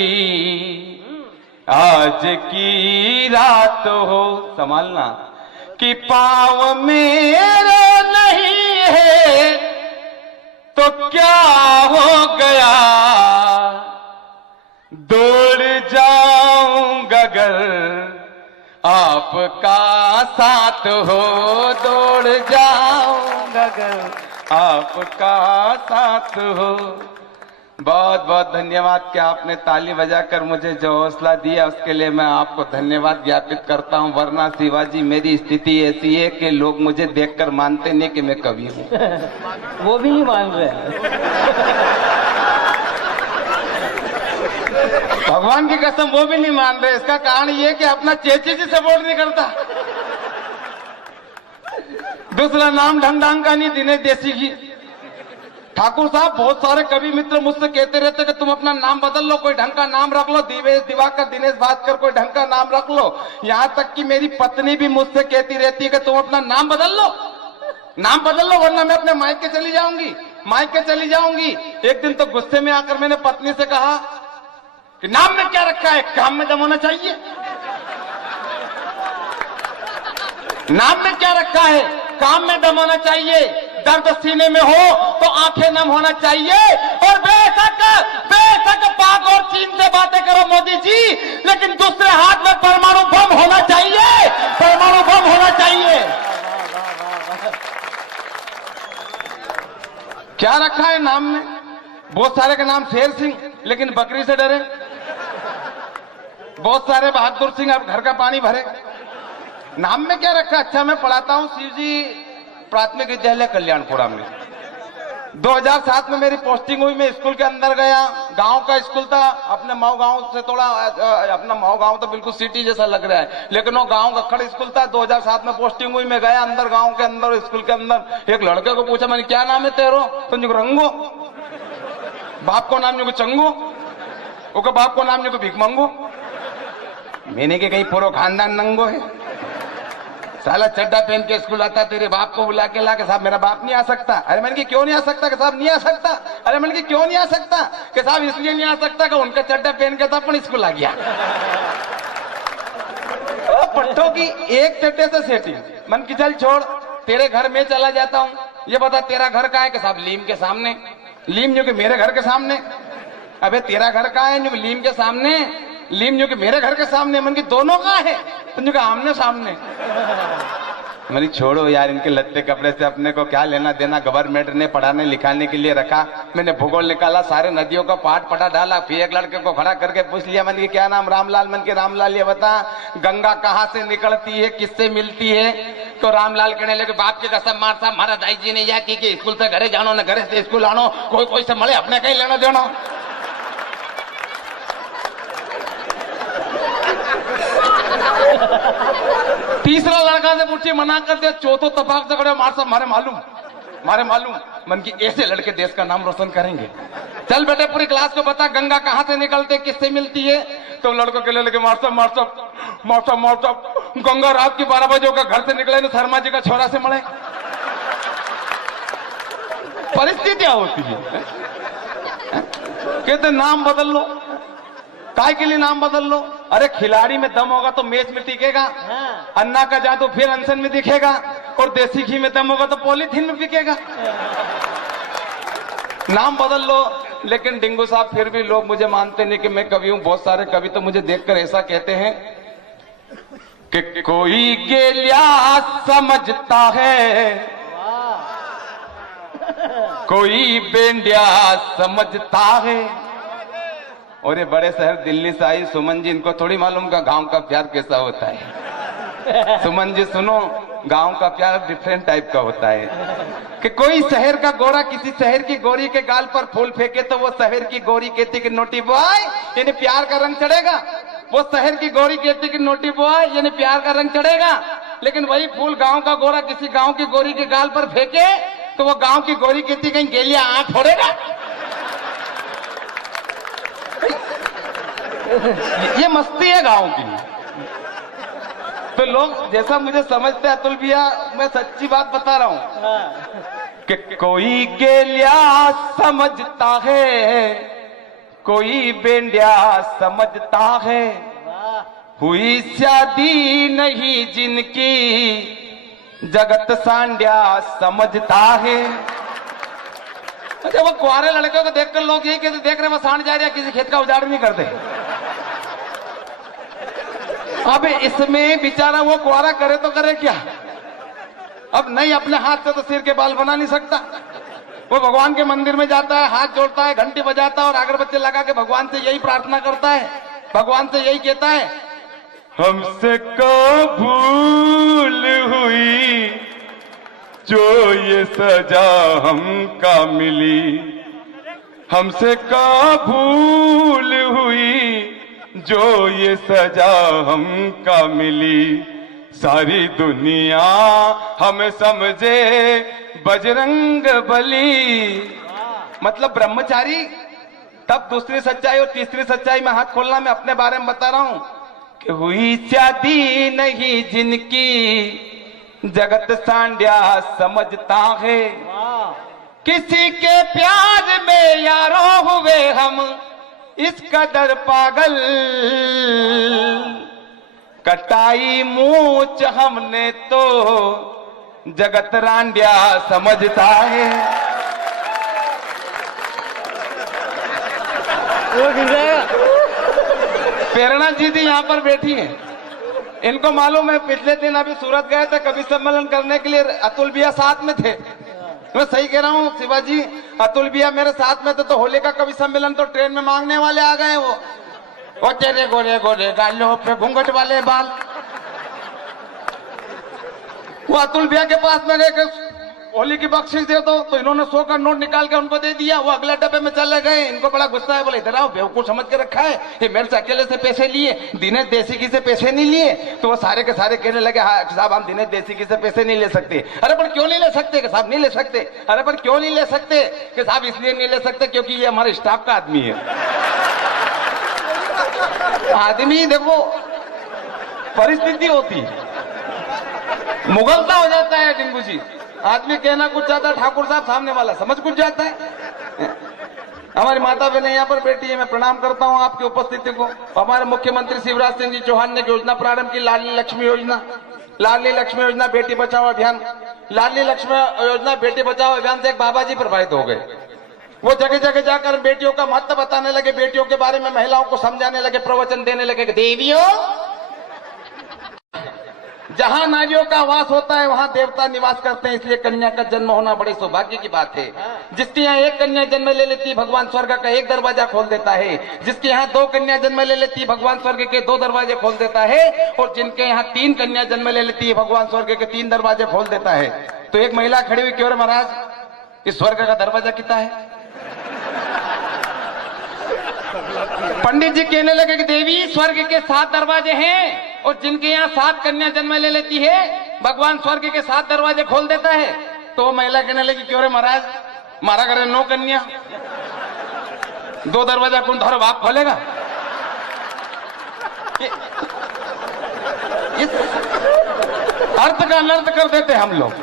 आज की रात हो। संभालना कि पाँव मेरा नहीं है तो क्या हो गया, दौड़ जाऊंगा अगर आपका साथ हो, दौड़ जाऊंगा अगर आपका साथ हो। बहुत बहुत धन्यवाद कि आपने ताली बजाकर मुझे जो हौसला दिया उसके लिए मैं आपको धन्यवाद ज्ञापित करता हूं। वरना शिवाजी मेरी स्थिति ऐसी है कि लोग मुझे देखकर मानते नहीं कि मैं कवि हूं। वो भी नहीं मान रहे। भगवान की कसम वो भी नहीं मान रहे। इसका कारण ये कि अपना चेची से सपोर्ट नहीं करता। दूसरा नाम ढंग ढंग का नहीं, दिनेश देसी की। ठाकुर साहब बहुत सारे कवि मित्र मुझसे कहते रहते कि तुम अपना नाम बदल लो, कोई ढंग का नाम रख लो, दिवेश दिवाकर दिनेश भास्कर कोई ढंग का नाम रख लो। यहां तक कि मेरी पत्नी भी मुझसे कहती रहती है कि तुम अपना नाम बदल लो, नाम बदल लो, वरना मैं अपने मायके चली जाऊंगी, मायके चली जाऊंगी। एक दिन तो गुस्से में आकर मैंने पत्नी से कहा कि नाम में क्या रखा है, काम में दम होना चाहिए। नाम में क्या रखा है, काम में दम होना चाहिए। दर्द सीने में हो तो आंखें नम होना चाहिए। और बेशक बेशक पाक और चीन से बातें करो मोदी जी, लेकिन दूसरे हाथ में परमाणु बम होना चाहिए, परमाणु बम होना चाहिए। क्या रखा है नाम में? बहुत सारे का नाम शेर सिंह, लेकिन बकरी से डरे। बहुत सारे बहादुर सिंह, अब घर का पानी भरे। नाम में क्या रखा? अच्छा, मैं पढ़ाता हूं शिवजी प्राथमिक विद्यालय कल्याणपुरा में। 2007 में मेरी पोस्टिंग हुई। मैं स्कूल के अंदर गया, गांव का स्कूल था। अपने माऊ गांव से थोड़ा, अपना माऊ गांव तो बिल्कुल सिटी जैसा लग रहा है, लेकिन वो गांव का खड़ स्कूल था। 2007 में पोस्टिंग हुई। मैं गया अंदर, गांव के अंदर, स्कूल के अंदर। एक लड़के को पूछा मैंने, क्या नाम है तेरो? तो रंगो। बाप को नाम जो चंगो, ओके बाप को नाम जो भीख मंगो। मैंने के कहीं पूरा खानदान नंगो है। साला चड्डा पहन के स्कूल आता, तेरे बाप को बुला के ला के साहब मेरा बाप नहीं आ सकता। अरे मैंने कि क्यों नहीं आ सकता? कि साहब नहीं आ सकता। अरे मैंने कि क्यों नहीं आ सकता? कि साहब इसलिए नहीं आ सकता कि उनका चड्डा पहन के था अपन स्कूल आ गया। पट्टों की एक चड्डे से सेटिंग। मन की चल छोड़, तेरे घर में चला जाता हूँ। ये बता तेरा घर कहाँ है? कि साहब लीम के सामने। लीम जो कि मेरे घर के सामने। अबे तेरा घर कहाँ है? जो लीम के सामने। लीम जो कि मेरे घर के सामने। मन की दोनों कहाँ है? तो जो आमने सामने। मैंने छोड़ो यार, इनके लत्ते कपड़े से अपने को क्या लेना देना। गवर्नमेंट ने पढ़ाने लिखाने के लिए रखा। मैंने भूगोल निकाला, सारे नदियों का पाठ पढ़ा डाला। फिर एक लड़के को खड़ा करके पूछ लिया, मैंने क्या नाम? रामलाल। मन के रामलाल ये बता गंगा कहाँ से निकलती है, किससे मिलती है? तो रामलाल कहने लगे, बाप की कसम मार साहब, हमारा दाई जी ने यह की स्कूल से घरे जानो, न घरे से स्कूल आनो, कोई कोई से मले अपने कहीं लेना देना। तीसरा लड़का से पूछिए, मना कर दिया। चौथो तपाक से खड़े, मार साहब मारे मालूम। मन की ऐसे लड़के देश का नाम रोशन करेंगे। चल बेटे पूरी क्लास को बता गंगा कहाँ से निकलते, किससे मिलती है? तो लड़कों के लिए लगे, मार साहब गंगा रात की 12 बजे का घर से निकले न शर्मा जी का छोरा से मरे। परिस्थितियां होती है। कहते नाम बदल लो। काय के लिए नाम बदल लो? अरे खिलाड़ी में दम होगा तो मैच में टिकेगा। अन्ना का जादू फिर अनशन में दिखेगा। और देसी घी में दम होगा तो पॉलीथीन में बिकेगा। नाम बदल लो। लेकिन डिंगू साहब फिर भी लोग मुझे मानते नहीं कि मैं कवि हूं। बहुत सारे कवि तो मुझे देखकर ऐसा कहते हैं कि कोई गेलिया समझता है, कोई बेंडिया समझता है। और ये बड़े शहर दिल्ली से आई सुमन जी, इनको थोड़ी मालूम का गांव का प्यार कैसा होता है। सुमन जी सुनो, गांव का प्यार डिफरेंट टाइप का होता है। कि कोई शहर का गोरा किसी शहर की गोरी के गाल पर फूल फेंके तो वो शहर की गोरी कहती कि नोटी बॉय, यानी प्यार का रंग चढ़ेगा। वो शहर की गोरी कहती कि नोटी बॉय, यानी प्यार का रंग चढ़ेगा। लेकिन वही फूल गांव का गोरा किसी गांव की गोरी के गाल पर फेंके तो वो गांव की गोरी कहती कहीं गेलिया आंख फोड़ेगा। ये मस्ती है गांव की। तो लोग जैसा मुझे समझते हैं अतुल भैया, मैं सच्ची बात बता रहा हूं कि कोई गेलिया समझता है, कोई बेंडिया समझता है। हुई शादी नहीं जिनकी जगत सांडिया समझता है। अच्छा, वो कुआरे लड़कों को देखकर लोग यही कहते, देख रहे वो सांड जा रहा है, किसी खेत का उजाड़ नहीं करते। अब इसमें बेचारा वो कुआरा करे तो करे क्या? अब नहीं अपने हाथ से तो सिर के बाल बना नहीं सकता। वो भगवान के मंदिर में जाता है, हाथ जोड़ता है, घंटी बजाता है और अगरबत्ती लगा के भगवान से यही प्रार्थना करता है, भगवान से यही कहता है, हमसे का भूल हुई जो ये सजा हमका मिली, हमसे का भूल हुई जो ये सजा हमका मिली, सारी दुनिया हमें समझे बजरंग बली। मतलब ब्रह्मचारी, तब दूसरी सच्चाई और तीसरी सच्चाई में हाथ खोलना, मैं अपने बारे में बता रहा हूं कि हुई शादी नहीं जिनकी जगत सांड्या समझता है, किसी के प्यार में यारों हुए हम इस कदर पागल, कटाई मूछ हमने तो जगत रांडिया समझता है। प्रेरणा जी थी यहाँ पर बैठी है, इनको मालूम है पिछले दिन अभी सूरत गए थे कवि सम्मेलन करने के लिए, अतुल भैया साथ में थे। मैं सही कह रहा हूँ शिवाजी, अतुल भैया मेरे साथ में थे, तो होली का कवि सम्मेलन तो ट्रेन में मांगने वाले आ गए। वो तेरे गोरे गोरे गालों पे घूंघट वाले बाल, वो अतुल भैया के पास मैंने होली की बख्शिश दे दो, तो इन्होंने 100 का नोट निकाल के उनको दे दिया। वो अगले डब्बे में चले गए, इनको बड़ा गुस्सा है, बोले इधर आओ, बेवकूफ समझ के रखा है, ये मेरे से अकेले से पैसे लिए, दिनेश देसी से पैसे नहीं लिए। तो वो सारे के सारे कहने लगे, हाँ साहब हम दिनेश देसी से पैसे नहीं ले सकते। अरे पर क्यों नहीं ले सकते? कि साहब नहीं ले सकते। अरे पर क्यों नहीं ले सकते? कि साहब इसलिए नहीं ले सकते क्योंकि ये हमारे स्टाफ का आदमी है। आदमी देखो परिस्थिति होती, मुगलता हो जाता है टिंकू जी, आदमी कहना कुछ चाहता है, ठाकुर साहब सामने वाला समझ कुछ जाता है। हमारी माता बहने यहाँ पर बैठी है, मैं प्रणाम करता हूँ आपकी उपस्थिति को। हमारे मुख्यमंत्री शिवराज सिंह जी चौहान ने योजना प्रारंभ की, लाडली लक्ष्मी योजना। लाडली लक्ष्मी योजना बेटी बचाओ अभियान, लाडली लक्ष्मी योजना बेटी बचाओ अभियान से एक बाबा जी प्रभावित हो गए। वो जगह जगह जाकर बेटियों का महत्व बताने लगे, बेटियों के बारे में महिलाओं को समझाने लगे, प्रवचन देने लगे। देवियों, जहां नारियों का वास होता है वहां देवता निवास करते हैं, इसलिए कन्या का जन्म होना बड़े सौभाग्य की बात है। जिसके यहाँ एक कन्या जन्म ले लेती, भगवान स्वर्ग का एक दरवाजा खोल देता है। जिसके यहाँ 2 कन्या जन्म ले लेती, भगवान स्वर्ग के 2 दरवाजे खोल देता है। और जिनके यहाँ 3 कन्या जन्म ले लेती है, भगवान स्वर्ग के 3 दरवाजे खोल देता है। तो एक महिला खड़ी हुई, क्यों रे महाराज, इस स्वर्ग का दरवाजा कितना है? पंडित जी कहने लगे कि देवी स्वर्ग के 7 दरवाजे हैं, और जिनके यहाँ 7 कन्या जन्म ले लेती है, भगवान स्वर्ग के 7 दरवाजे खोल देता है। तो वो महिला कहने लगी, क्यों रे महाराज, मारा करे 9 कन्या, 2 दरवाजा कौन धरो बाप खोलेगा? इस अर्थ का अनर्थ कर देते हम लोग।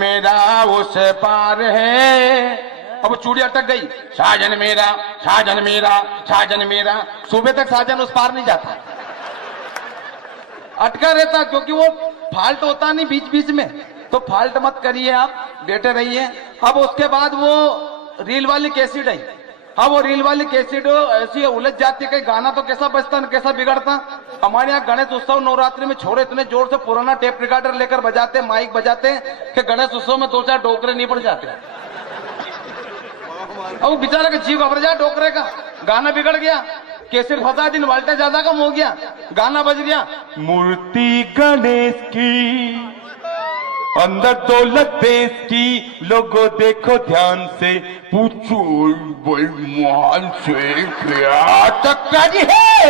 मेरा उस पार है, अब चूड़ी अटक गई, साजन मेरा, साजन मेरा, साजन मेरा, सुबह तक साजन उस पार नहीं जाता, अटका रहता, क्योंकि वो फाल्ट होता नहीं बीच बीच में। तो फाल्ट मत करिए, आप बैठे रहिए। अब उसके बाद वो रील वाली कैसेट आई। अब वो रील वाली कैसेट ऐसी उलझ जाती है, गाना तो कैसा बजता कैसा बिगड़ता। हमारे यहाँ गणेश उत्सव नवरात्रि में छोरे इतने जोर से पुराना टेप रिकॉर्डर लेकर बजाते, माइक बजाते कि गणेश उत्सव में 2-4 डोकरे नहीं पड़ जाते। अब बेचारा का जीव घबर जा, डोकरे का गाना बिगड़ गया, कैसेट फंसा दिन, वोल्टेज ज्यादा कम हो गया, गाना बज गया, मूर्ति गणेश की अंदर दौलत देश की, लोगों देखो ध्यान से, पूछो बेईमान से क्या टक्कर है।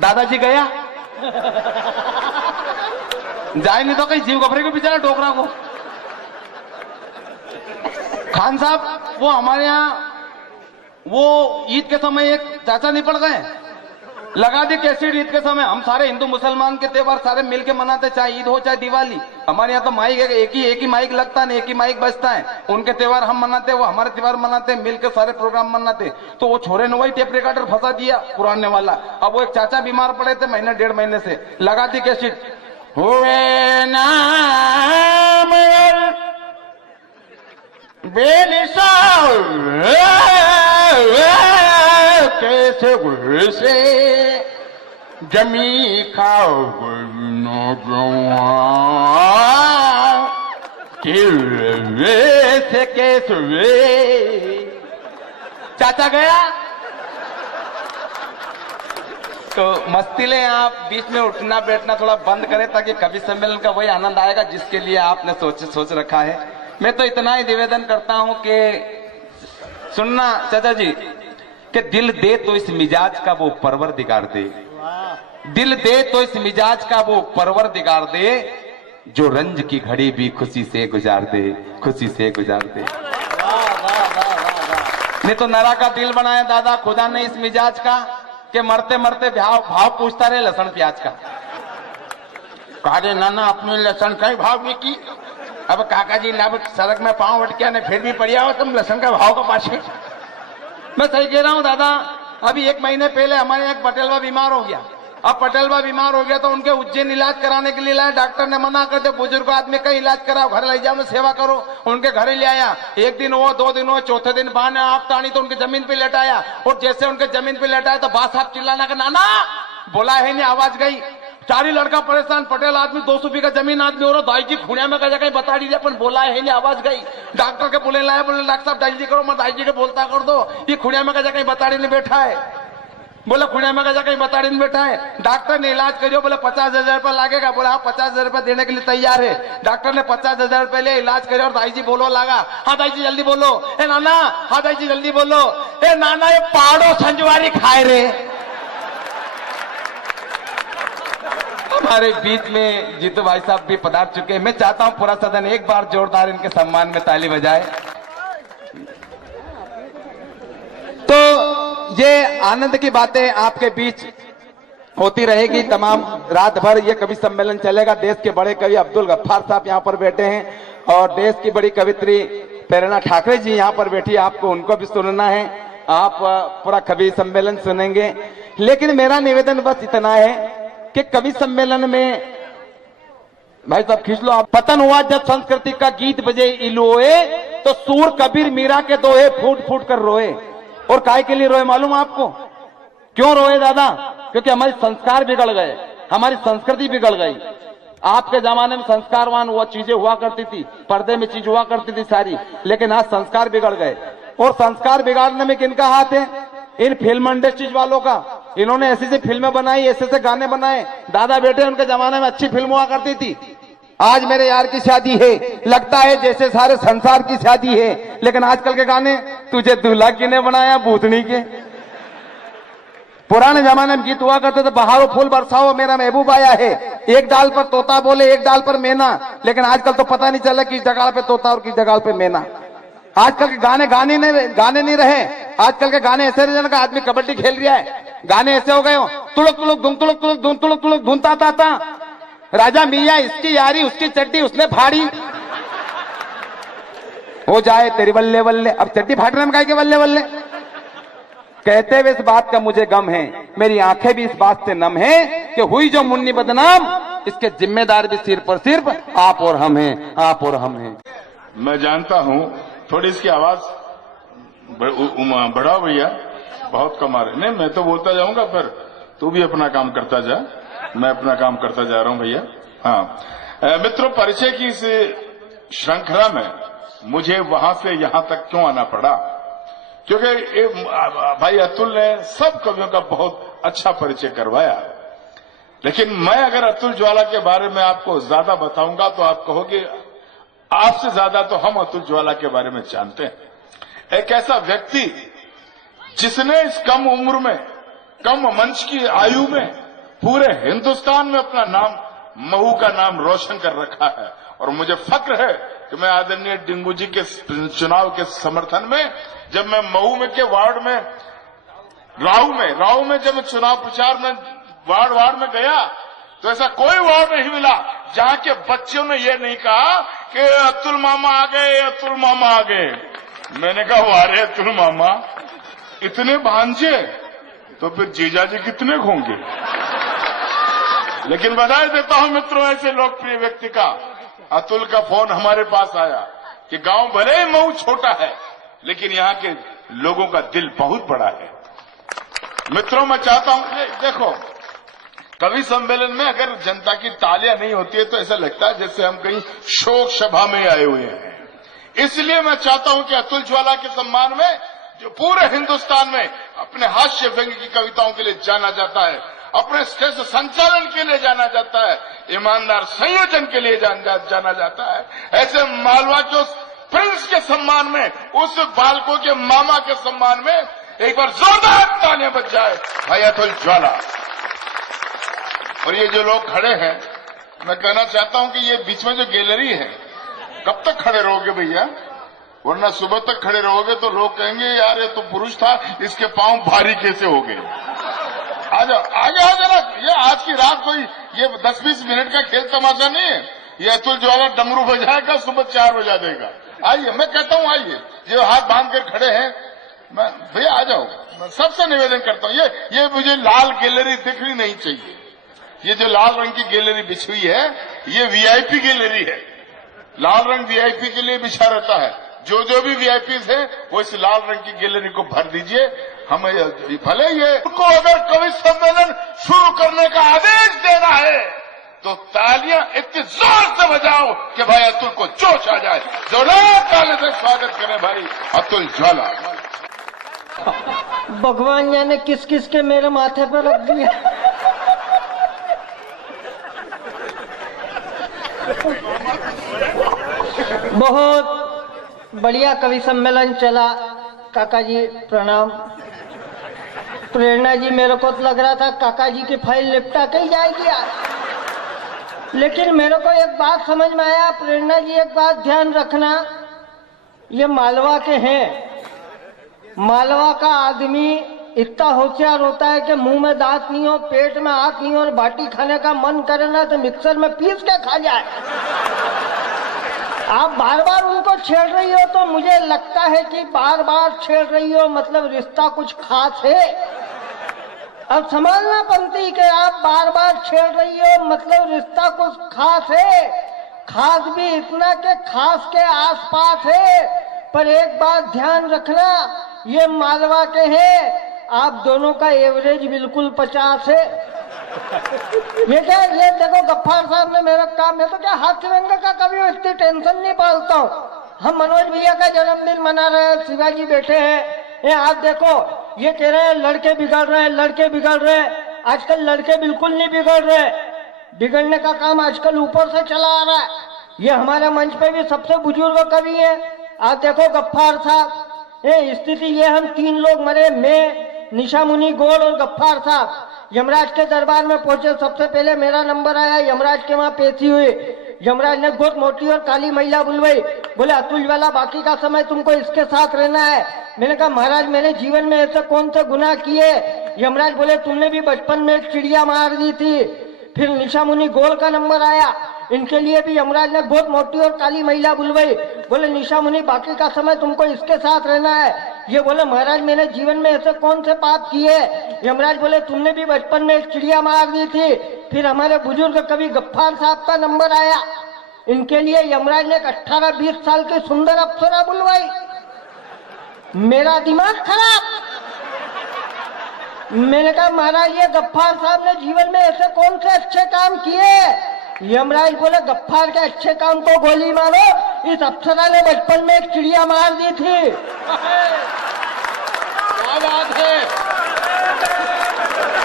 दादाजी गया जाए नहीं तो कहीं जीव घबरे को बेचारा डोकरा को। खान साहब वो हमारे यहाँ वो ईद के समय एक चाचा निपट गए, लगा दी कैसेट ईद के समय। हम सारे हिंदू मुसलमान के त्योहार सारे मिलके मनाते, चाहे ईद हो चाहे दिवाली। हमारे यहाँ तो माइक है, एक ही माइक लगता है, एक ही माइक बजता है। उनके त्योहार हम मनाते, वो हमारे त्योहार मनाते, मिलकर सारे प्रोग्राम मनाते। तो वो छोरे ने वही टेप रिकॉर्डर फंसा दिया पुराने वाला। अब वो एक चाचा बीमार पड़े थे महीने 1.5 महीने से, लगा दी कैसेट, हुए नाम कैसे वैसे जमी खाओ नौजवान, कि वे से केस वे। चाचा गया तो मस्ती लें आप, बीच में उठना बैठना थोड़ा बंद करें ताकि कवि सम्मेलन का वही आनंद आएगा जिसके लिए आपने सोच रखा है। मैं तो इतना ही निवेदन करता हूं कि सुनना चाचा जी, कि दिल दे तो इस मिजाज का वो परवरदिगार दे, दिल दे तो इस मिजाज का वो परवरदिगार दे, जो रंज की घड़ी भी खुशी से गुजार दे, खुशी से गुजार दे। नहीं तो नरा का दिल बनाया दादा खुदा ने इस मिजाज का, कि मरते मरते भाव पूछता रहे लहसुन प्याज का। कारे नाना अपने लहसुन का ही भाव में की, अब काका जी ना सड़क में पांव उठ के ने फिर भी पड़िया हो तुम लहसुन का भाव का पाछे। मैं सही कह रहा हूं दादा। अभी 1 महीने पहले हमारे एक पटेलवा बीमार हो गया। अब पटेलवा बीमार हो गया तो उनके उज्जैन इलाज कराने के लिए लाया, डॉक्टर ने मना कर दिया, बुजुर्ग आदमी का इलाज कराओ, घर ले जाओ, सेवा करो। उनके घर ही ले आया, 1 दिन हुआ, 2 दिन हुआ, चौथे दिन बहाने आप तानी तो उनके जमीन पे लेटाया, और जैसे उनके जमीन पे लेटाया तो बात साहब चिल्लाना का नाना बोला है नहीं, आवाज गई। 4 ही लड़का परेशान, पटेल आदमी, 200 बीघा जमीन आदमी हो रहा, दाई जी खुणिया में कहीं बता दीजिए, अपन बोला है नहीं, आवाज गई। डॉक्टर के बोले लाया, बोले डॉक्टर साहब दाई जी करो, मैं दाई जी के बोलता कर दो, ये खुणिया में कहीं बता नहीं बैठा है। बोला खुणिया में कहीं बता नहीं बैठा है। डॉक्टर ने इलाज करियो, बोले 50,000 रुपया लागेगा। बोला हाँ 50,000 रुपया देने के लिए तैयार है। डॉक्टर ने 50,000 रुपये ले इलाज करियो, और दाई जी बोलो लगा, हाँ दाई जी जल्दी बोलो, ए नाना, हाँ दाई जी जल्दी बोलो, ए नाना ये पहाड़ों संजवारी खाए रे। हमारे बीच में जीतू भाई साहब भी पधार चुके हैं। मैं चाहता हूं पूरा सदन एक बार जोरदार इनके सम्मान में ताली बजाए। तो ये आनंद की बातें आपके बीच होती रहेगी तमाम रात भर। ये कवि सम्मेलन चलेगा। देश के बड़े कवि अब्दुल गफ्फार साहब यहाँ पर बैठे हैं, और देश की बड़ी कवित्री प्रेरणा ठाकरे जी यहाँ पर बैठी है, आपको उनको भी सुनना है। आप पूरा कवि सम्मेलन सुनेंगे। लेकिन मेरा निवेदन बस इतना है कि कवि सम्मेलन में भाई साहब खींच लो आप। पतन हुआ जब संस्कृति का गीत बजे इलोए, तो सूर कबीर मीरा के दोहे फूट फूट कर रोए। और काय के लिए रोए मालूम आपको? क्यों रोए दादा? क्योंकि हमारे संस्कार बिगड़ गए, हमारी संस्कृति बिगड़ गई। आपके जमाने में संस्कारवान वो चीजें हुआ करती थी, पर्दे में चीज हुआ करती थी सारी, लेकिन आज संस्कार बिगड़ गए। और संस्कार बिगाड़ने में किनका हाथ है? इन फिल्म इंडस्ट्रीज वालों का। इन्होंने ऐसी ऐसी फिल्में बनाई, ऐसे ऐसे गाने बनाए। दादा बेटे उनके जमाने में अच्छी फिल्म हुआ करती थी। आज मेरे यार की शादी है, लगता है जैसे सारे संसार की शादी है, लेकिन आजकल के गाने तुझे दूल्हा किने बनाया भूतनी के। पुराने जमाने में गीत हुआ करते थे, बहारो फूल बरसाओ मेरा महबूब आया है, एक डाल पर तोता बोले एक डाल पर मैना। लेकिन आजकल तो पता नहीं चला किस जगह पे तोता और किस जगह पे मैना। आजकल के गाने नहीं रहे। आजकल के गाने ऐसे रहे का आदमी कबड्डी खेल रहा है, गाने ऐसे हो गए हो, तुलुक तुलुक धुन तुलुक तुलुक धुन तुलुक तुलुक धुनता था। राजा मियाँ इसकी यारी उसकी चड्डी उसने फाड़ी, हो जाए तेरी बल्ले बल्ले। अब चड्डी फाटने में काहे के बल्ले बल्ले? कहते हुए इस बात का मुझे गम है, मेरी आंखें भी इस बात से नम है कि हुई जो मुन्नी बदनाम, इसके जिम्मेदार भी सिर्फ और सिर्फ आप और हम हैं, आप और हम हैं। मैं जानता हूं, थोड़ी इसकी आवाज बढ़ाओ भैया, बहुत कम आ रही। नहीं मैं तो बोलता जाऊंगा, फिर तू भी अपना काम करता जा, मैं अपना काम करता जा रहा हूं भैया। हाँ मित्रों, परिचय की इस श्रृंखला में मुझे वहां से यहां तक क्यों आना पड़ा? क्योंकि भाई अतुल ने सब कवियों का बहुत अच्छा परिचय करवाया। लेकिन मैं अगर अतुल ज्वाला के बारे में आपको ज्यादा बताऊंगा तो आप कहोगे आपसे ज्यादा तो हम अतुल ज्वाला के बारे में जानते हैं। एक ऐसा व्यक्ति जिसने इस कम उम्र में, कम मंच की आयु में पूरे हिंदुस्तान में अपना नाम, महू का नाम रोशन कर रखा है। और मुझे फक्र है कि मैं आदरणीय डिंगू जी के चुनाव के समर्थन में, जब मैं महू में के वार्ड में राव में जब मैं चुनाव प्रचार में वार्ड में गया, तो ऐसा कोई वार्ड नहीं मिला जहां के बच्चों ने ये नहीं कहा कि अतुल मामा आ गए, अतुल मामा आ गए। मैंने कहा वारे अतुल मामा, इतने भांजे तो फिर जीजा जी कितने होंगे। लेकिन बधाई देता हूं मित्रों ऐसे लोकप्रिय व्यक्ति का। अतुल का फोन हमारे पास आया कि गांव भले ही महू छोटा है, लेकिन यहां के लोगों का दिल बहुत बड़ा है। मित्रों मैं चाहता हूं, देखो कवि सम्मेलन में अगर जनता की तालियां नहीं होती है तो ऐसा लगता है जैसे हम कहीं शोक सभा में आए हुए हैं। इसलिए मैं चाहता हूं कि अतुल ज्वाला के सम्मान में, जो पूरे हिंदुस्तान में अपने हास्य व्यंग्य की कविताओं के लिए जाना जाता है, अपने स्टेज संचालन के लिए जाना जाता है, ईमानदार संयोजन के लिए जाना जाता है, ऐसे मालवा के उस प्रिंस के सम्मान में, उस बालकों के मामा के सम्मान में एक बार जोरदार तालियां बज जाए भाई अतुल ज्वाला। और ये जो लोग खड़े हैं, मैं कहना चाहता हूं कि ये बीच में जो गैलरी है, कब तक खड़े रहोगे भैया? वरना सुबह तक खड़े रहोगे तो लोग कहेंगे यार ये तो पुरुष था, इसके पांव भारी कैसे हो गए। आ जाओ, आगे आ जाना। ये आज की रात कोई ये 10-20 मिनट का खेल तमाशा नहीं है। ये अतुल ज्वाला डमरू बजाएगा, सुबह 4 बजा देगा। आइए, मैं कहता हूं आइए, जो हाथ बांध कर खड़े हैं, मैं भैया आ जाओ। मैं सबसे निवेदन करता हूं, ये मुझे लाल गैलरी दिखनी नहीं चाहिए। ये जो लाल रंग की गैलरी बिछी हुई है, ये वीआईपी गैलरी है। लाल रंग वीआईपी के लिए बिछा रहता है। जो भी वीआईपीज है वो इस लाल रंग की गैलरी को भर दीजिए। हमें भले ये उनको अगर कवि सम्मेलन शुरू करने का आदेश देना है तो तालियां इतने जोर से बजाओ कि भाई अतुल को जोश आ जाए। जोरदार ताली से स्वागत करें भाई अतुल ज्वाला। भगवान जाने किस किस के मेरे माथे पर रख दिया। बहुत बढ़िया कवि सम्मेलन चला। काका जी प्रणाम। प्रेरणा जी, मेरे को तो लग रहा था काका जी की फाइल निपटा के ही जाएगी आज, लेकिन मेरे को एक बात समझ में आया। प्रेरणा जी, एक बात ध्यान रखना, ये मालवा के हैं। मालवा का आदमी इतना होशियार होता है कि मुंह में दांत नहीं हो, पेट में हाथ नहीं हो और बाटी खाने का मन करे ना तो मिक्सर में पीस के खा जाए। आप बार बार उनको छेड़ रही हो तो मुझे लगता है कि बार बार छेड़ रही हो मतलब रिश्ता कुछ खास है। अब संभालना पंथी के आप बार बार छेड़ रही हो मतलब रिश्ता कुछ खास है। खास भी इतना के खास के आसपास है। पर एक बात ध्यान रखना, ये मालवा के हैं, आप दोनों का एवरेज बिल्कुल 50 है। ये क्या, ये देखो गफ्फार साहब ने मेरा काम, मैं तो क्या हास्य व्यंग्य का कभी इतनी टेंशन नहीं पालता हूँ। हम मनोज भैया का जन्मदिन मना रहे हैं, शिवाजी बैठे हैं, ये आप देखो, ये कह रहे हैं लड़के बिगड़ रहे हैं, लड़के बिगड़ रहे हैं। आजकल लड़के बिल्कुल नहीं बिगड़ रहे, बिगड़ने का काम आजकल ऊपर से चला आ रहा है। ये हमारे मंच पे भी सबसे बुजुर्ग कवि है, आप देखो गफ्फार साहब। स्थिति ये, हम 3 लोग मरे, मैं, निशा मुनि गोल और गफ्फार साहब। यमराज के दरबार में पहुंचे, सबसे पहले मेरा नंबर आया, यमराज के वहां पेशी हुई। यमराज ने बहुत मोटी और काली महिला बुलवाई, बोले अतुल ज्वाला बाकी का समय तुमको इसके साथ रहना है। मैंने कहा महाराज मैंने जीवन में ऐसे कौन से गुनाह किए। यमराज बोले तुमने भी बचपन में एक चिड़िया मार दी थी। फिर निशा मुनि गोल का नंबर आया, इनके लिए भी यमराज ने बहुत मोटी और काली महिला बुलवाई, बोले निशा मुनि बाकी का समय तुमको इसके साथ रहना है। ये बोले महाराज मैंने जीवन में ऐसे कौन से पाप किए। यमराज बोले तुमने भी बचपन में एक चिड़िया मार दी थी। फिर हमारे बुजुर्ग कवि गफ्फार साहब का नंबर आया, इनके लिए यमराज ने 18-20 साल की सुंदर अप्सरा बुलवाई। मेरा दिमाग खराब। मैंने कहा महाराज ये गफ्फार साहब ने जीवन में ऐसे कौन से अच्छे काम किए। यमराज बोले गफ्फार के अच्छे काम को गोली मारो, इस अप्सरा ने बचपन में एक चिड़िया मार दी थी। क्या बात है,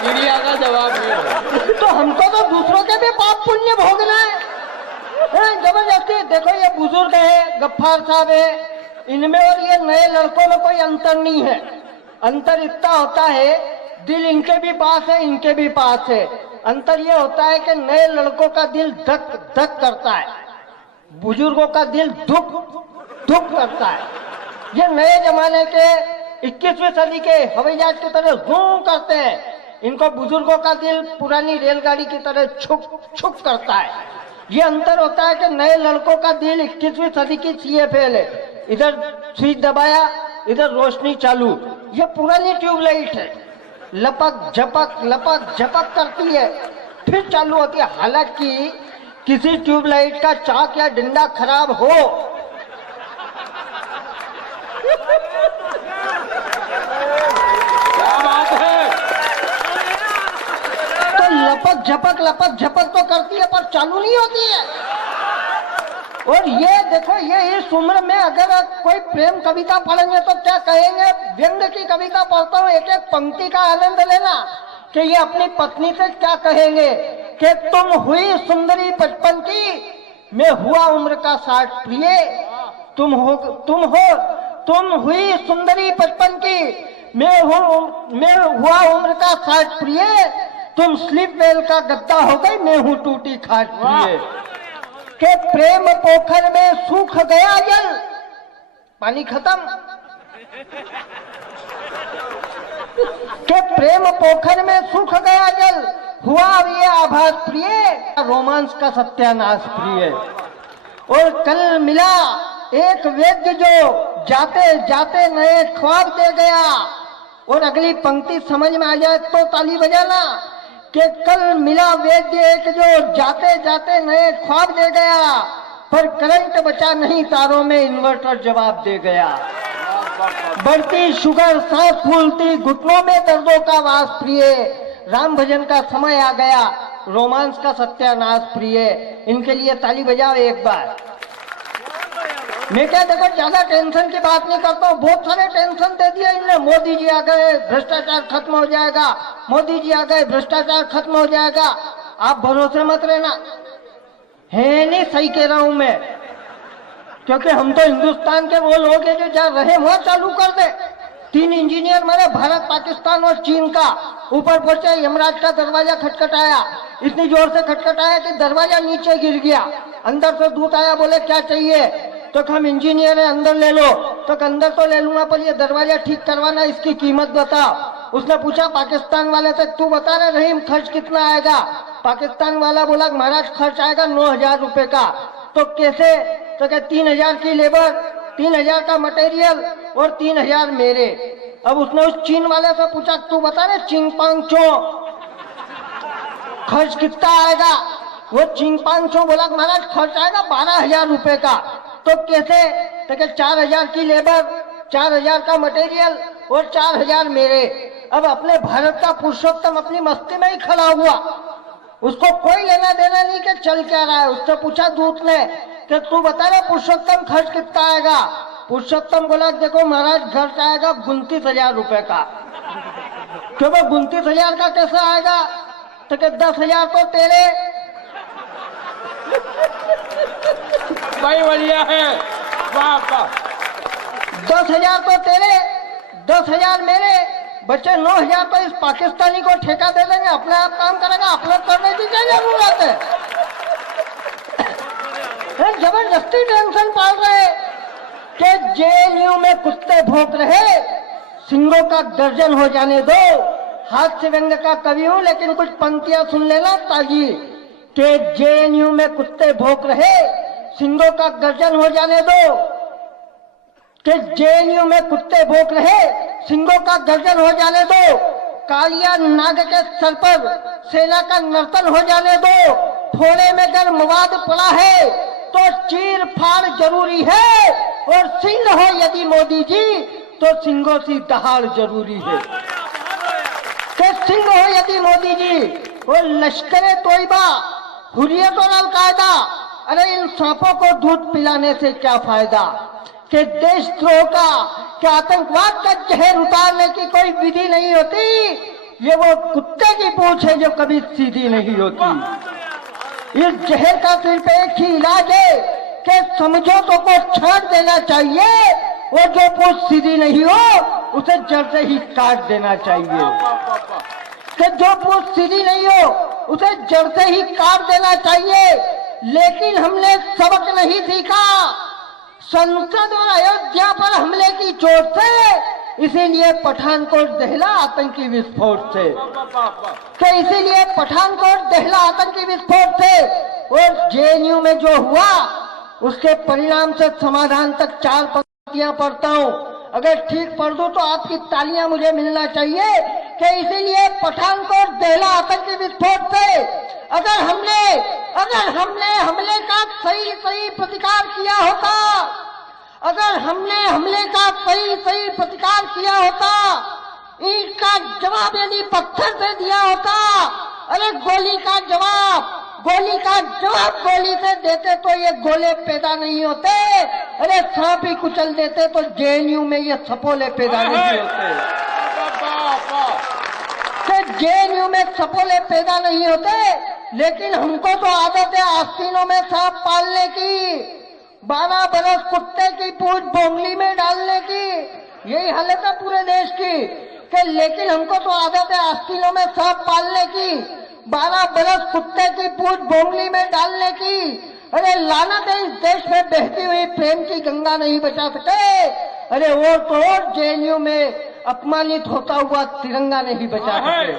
चिड़िया का जवाब है। तो हमको तो दूसरों के भी पाप पुण्य भोगना है जबरदस्ती। देखो ये बुजुर्ग है, गफ्फार साहब है, इनमें और ये नए लड़कों में कोई अंतर नहीं है। अंतर इतना होता है, दिल इनके भी पास है, इनके भी पास है। अंतर ये होता है कि नए लड़कों का दिल धक धक करता है, बुजुर्गों का दिल धुक धुक करता है। ये नए जमाने के 21वीं सदी के हवाई जहाज की तरह जूम करते हैं, इनको बुजुर्गों का दिल पुरानी रेलगाड़ी की तरह छुक छुक करता है। ये अंतर होता है कि नए लड़कों का दिल 21वीं सदी की CFL है, इधर स्विच दबाया इधर रोशनी चालू। ये पुरानी ट्यूबलाइट है, लपक झपक करती है फिर चालू होती है। हालांकि किसी ट्यूबलाइट का चाक या डंडा खराब हो क्या बात है, तो लपक झपक तो करती है पर चालू नहीं होती है। और ये देखो, ये इस उम्र में अगर कोई प्रेम कविता पढ़ेंगे तो क्या कहेंगे। व्यंग की कविता पढ़ता हूँ, एक एक पंक्ति का आनंद लेना कि ये अपनी पत्नी से क्या कहेंगे कि तुम हुई सुंदरी 55 की, मैं हुआ उम्र का 60 प्रिय। तुम हुई सुंदरी 55 की, मैं हुआ उम्र का 60 प्रिय। तुम स्लीप वेल का गद्दा हो गई, मैं हूँ टूटी खाट प्रिय। के प्रेम पोखर में सूख गया जल, पानी खत्म। के प्रेम पोखर में सूख गया जल, हुआ ये आभास प्रिय, रोमांस का सत्यानाश प्रिय। और कल मिला एक वैद्य जो जाते जाते नए ख्वाब दे गया। और अगली पंक्ति समझ में आ जाए तो ताली बजाना कि कल मिला वैद्य एक जो जाते जाते नए ख्वाब दे गया, पर करंट बचा नहीं तारों में, इन्वर्टर जवाब दे गया। बढ़ती शुगर, सांस फूलती घुटनों में दर्दों का वास प्रिय, राम भजन का समय आ गया, रोमांस का सत्यानाश प्रिय। इनके लिए ताली बजाओ एक बार। मैं क्या देखो ज्यादा टेंशन की बात नहीं करता हूँ, बहुत सारे टेंशन दे दिया इनने। मोदी जी आ गए, भ्रष्टाचार खत्म हो जाएगा, मोदी जी आ गए, भ्रष्टाचार खत्म हो जाएगा। आप भरोसे मत रहना, है नहीं, सही कह रहा हूं मैं, क्योंकि हम तो हिंदुस्तान के वो लोग हैं जो जहाँ रहे वहां चालू कर दे। 3 इंजीनियर मरे, भारत, पाकिस्तान और चीन का। ऊपर पहुंचे, यमराज का दरवाजा खटखटाया, इतनी जोर से खटखटाया कि दरवाजा नीचे गिर गया। अंदर से दूत आया, बोले क्या चाहिए, तो हम इंजीनियर है, अंदर ले लो। तो अंदर तो ले लूंगा, पर ये दरवाजा ठीक करवाना, इसकी कीमत बताओ। उसने पूछा पाकिस्तान वाले से, तू बता रहे रहीम खर्च कितना आएगा। पाकिस्तान वाला बोला महाराज खर्च आएगा 9,000 रुपए का। तो कैसे, तो क्या 3,000 की लेबर, 3,000 का मटेरियल और 3,000 मेरे। अब उसने उस चीन वाले से पूछा, तू बता रहे चिंगपांगचो खर्च कितना आएगा। वो चिंगपांगचो बोला महाराज खर्च आएगा 12,000 रुपए का। तो कैसे, तो क्या 4,000 की लेबर, 4,000 का मटेरियल और 4,000 मेरे। अब अपने भारत का पुरुषोत्तम अपनी मस्ती में ही खड़ा हुआ, उसको कोई लेना देना नहीं कि चल क्या रहा है। उससे पूछा दूत ने कि तू बता रहा पुरुषोत्तम खर्च कितना आएगा। पुरुषोत्तम बोला देखो महाराज खर्च आएगा 29,000 रुपए का। क्यों 29,000 का कैसे आएगा, तो क्या 10,000 तो तेरे। भाई बढ़िया है, वाह वाह। 10,000 तो तेरे, 10,000 मेरे, बच्चे 9,000 तो इस पाकिस्तानी को ठेका दे देंगे, अपने आप काम करेगा, अपने करने की क्या जरूरत है। जबरदस्ती टेंशन पाल रहे कि जेएनयू में कुत्ते भौंक रहे, सिंगों का गर्जन हो जाने दो। हाथ से व्यंग का कवि हूं, लेकिन कुछ पंक्तियां सुन लेना ताजी कि जेएनयू में कुत्ते भौंक रहे, सिंगों का गर्जन हो जाने दो। कि जेएनयू में कुत्ते भौंक रहे, सिंगों का गर्जन हो जाने दो। कालिया नाग के सर पर सेना का नर्तन हो जाने दो। फोड़े में अगर मवाद पड़ा है तो चीर फाड़ जरूरी है, और सिंह हो यदि मोदी जी तो सिंगों सी दहाड़ जरूरी है। कि सिंह हो यदि मोदी जी, वो लश्करे तोयबा, हुर्रियत और अलकायदा, अरे इन सांपों को दूध पिलाने से क्या फायदा। कि देशद्रोह का, कि आतंकवाद का जहर उतारने की कोई विधि नहीं होती, ये वो कुत्ते की पूंछ है जो कभी सीधी नहीं होती। इस जहर का सिर्फ एक ही इलाज है कि समझौतों को छाट देना चाहिए, और जो पूंछ सीधी नहीं हो उसे जड़ से ही काट देना चाहिए। कि जो पूंछ सीधी नहीं हो उसे जड़ से ही काट देना चाहिए। लेकिन हमने सबक नहीं सीखा संसद और अयोध्या पर हमले की चोट से, इसीलिए पठानकोट दहला आतंकी विस्फोट से। तो इसीलिए पठानकोट दहला आतंकी विस्फोट से। और जेएनयू में जो हुआ उसके परिणाम से समाधान तक 4 पंक्तियां पढ़ता हूं। अगर ठीक पढ़ दूं तो आपकी तालियां मुझे मिलना चाहिए। कि इसीलिए पठानकोट दहला आतंकी विस्फोट से अगर हमने हमले का सही प्रतिकार किया होता, अगर हमने हमले का सही प्रतिकार किया होता, ईंट का जवाब यदि पत्थर से दिया होता, अरे गोली का जवाब गोली से देते तो ये गोले पैदा नहीं होते। अरे सांप ही कुचल देते तो जेएनयू में ये सपोले पैदा नहीं होते। जेएनयू में सपोले पैदा नहीं होते, लेकिन हमको तो आदत है आस्तीनों में सांप पालने की, 12 बरस कुत्ते की पूंछ बोंगली में डालने की। यही हालत है पूरे देश की लेकिन हमको तो आदत है आस्तीनों में सांप पालने की, 12 बरस कुत्ते की पूंछ बोंगली में डालने की। अरे लानत है, इस देश में बहती हुई प्रेम की गंगा नहीं बचा सके। अरे और तो और जेएनयू में अपमानित होता हुआ तिरंगा नहीं बचा सके।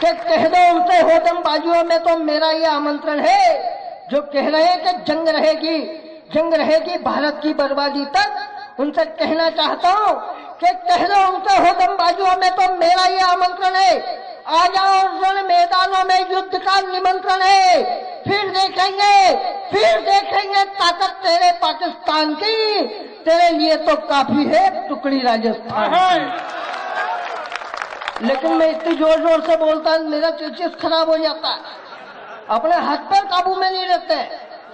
कि कह दो उनसे होदम बाजुओं में तो मेरा ये आमंत्रण है, जो कह रहे हैं कि जंग रहेगी भारत की बर्बादी तक, उनसे कहना चाहता हूँ कि कह दो उनसे होदम बाजुओं में तो मेरा ये आमंत्रण है। आ जाओ रण मैदानों में युद्ध का निमंत्रण है। फिर देखेंगे ताकत तेरे पाकिस्तान की, तेरे लिए तो काफी है टुकड़ी राजस्थान की। लेकिन मैं इतनी जोर जोर से बोलता हूँ मेरा चीज खराब हो जाता है, अपने हाथ पर काबू में नहीं रहते।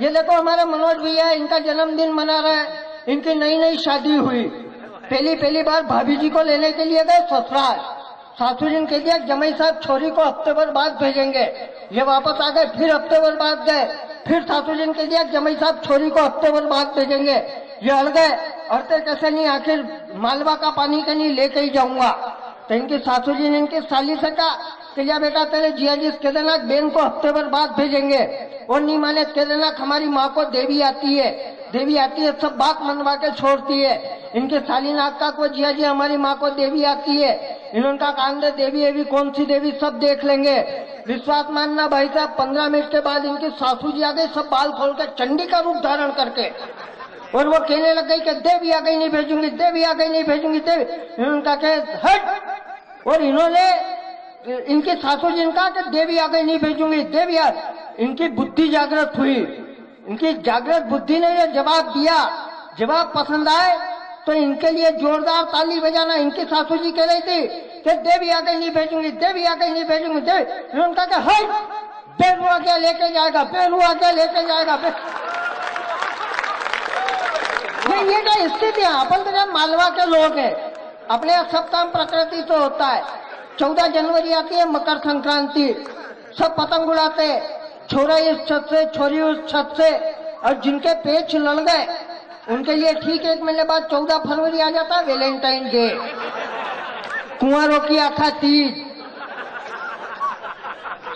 ये देखो हमारे मनोज भैया, इनका जन्मदिन मना रहे हैं, इनकी नई शादी हुई, पहली बार भाभी जी को लेने के लिए गए ससुराल। सासू जी ने कह दिया जमाई साहब छोरी को हफ्ते भर बाद भेजेंगे। ये वापस आ गए, फिर हफ्ते भर बाद गए, फिर सासू जी ने कह दिया जमाई साहब छोरी को हफ्ते भर बाद भेजेंगे। ये अड़ गए, अड़ते कैसे नहीं, आखिर मालवा का पानी के नहीं लेके ही जाऊंगा। तो इनकी सासू जी ने इनकी साली से कहा कि या बेटा तेरे जिया जी कह देना बेन को हफ्ते भर बाद भेजेंगे, और नहीं माने कह देना हमारी माँ को देवी आती है सब बात मनवा के छोड़ती है। इनके साली नाका को जिया जी हमारी माँ को देवी आती है, इन्होंने कहा कान दे देवी कौन सी देवी सब देख लेंगे। विश्वास मानना भाई साहब, 15 मिनट के बाद इनकी सासू जी आ गई, सब बाल खोल के चंडी का रूप धारण करके, और वो कहने लग गई कि देवी आ गई नहीं भेजूंगी, देवी आ गई नहीं भेजूंगी, देवी। इन्होंने कहा कि हट, और इन्होंने इनकी सासू जी ने कहा कि देवी आ गई नहीं भेजूंगी, देवी आ। इनकी बुद्धि जागृत हुई, इनकी जागृत बुद्धि ने जवाब दिया। जवाब पसंद आए तो इनके लिए जोरदार ताली बजाना। इनकी सासू जी कह रही थी कि देवी आ गई नहीं भेजूंगी, देवी आ गई नहीं भेजूंगी, देवी। इन्होंने कहा कि हट, बेरुआ क्या लेके जाएगा, बेरुआ क्या लेके जाएगा। ये क्या स्थिति है, अपन तो जब मालवा के लोग हैं, अपने यहाँ सब काम प्रकृति से होता है। 14 जनवरी आती है मकर संक्रांति, सब पतंग उड़ाते, छोरा इस छत से छोरी उस छत से, और जिनके पेच लड़ गए उनके लिए ठीक 1 महीने बाद 14 फरवरी आ जाता है वैलेंटाइन डे, कुंवारों की आखा तीज।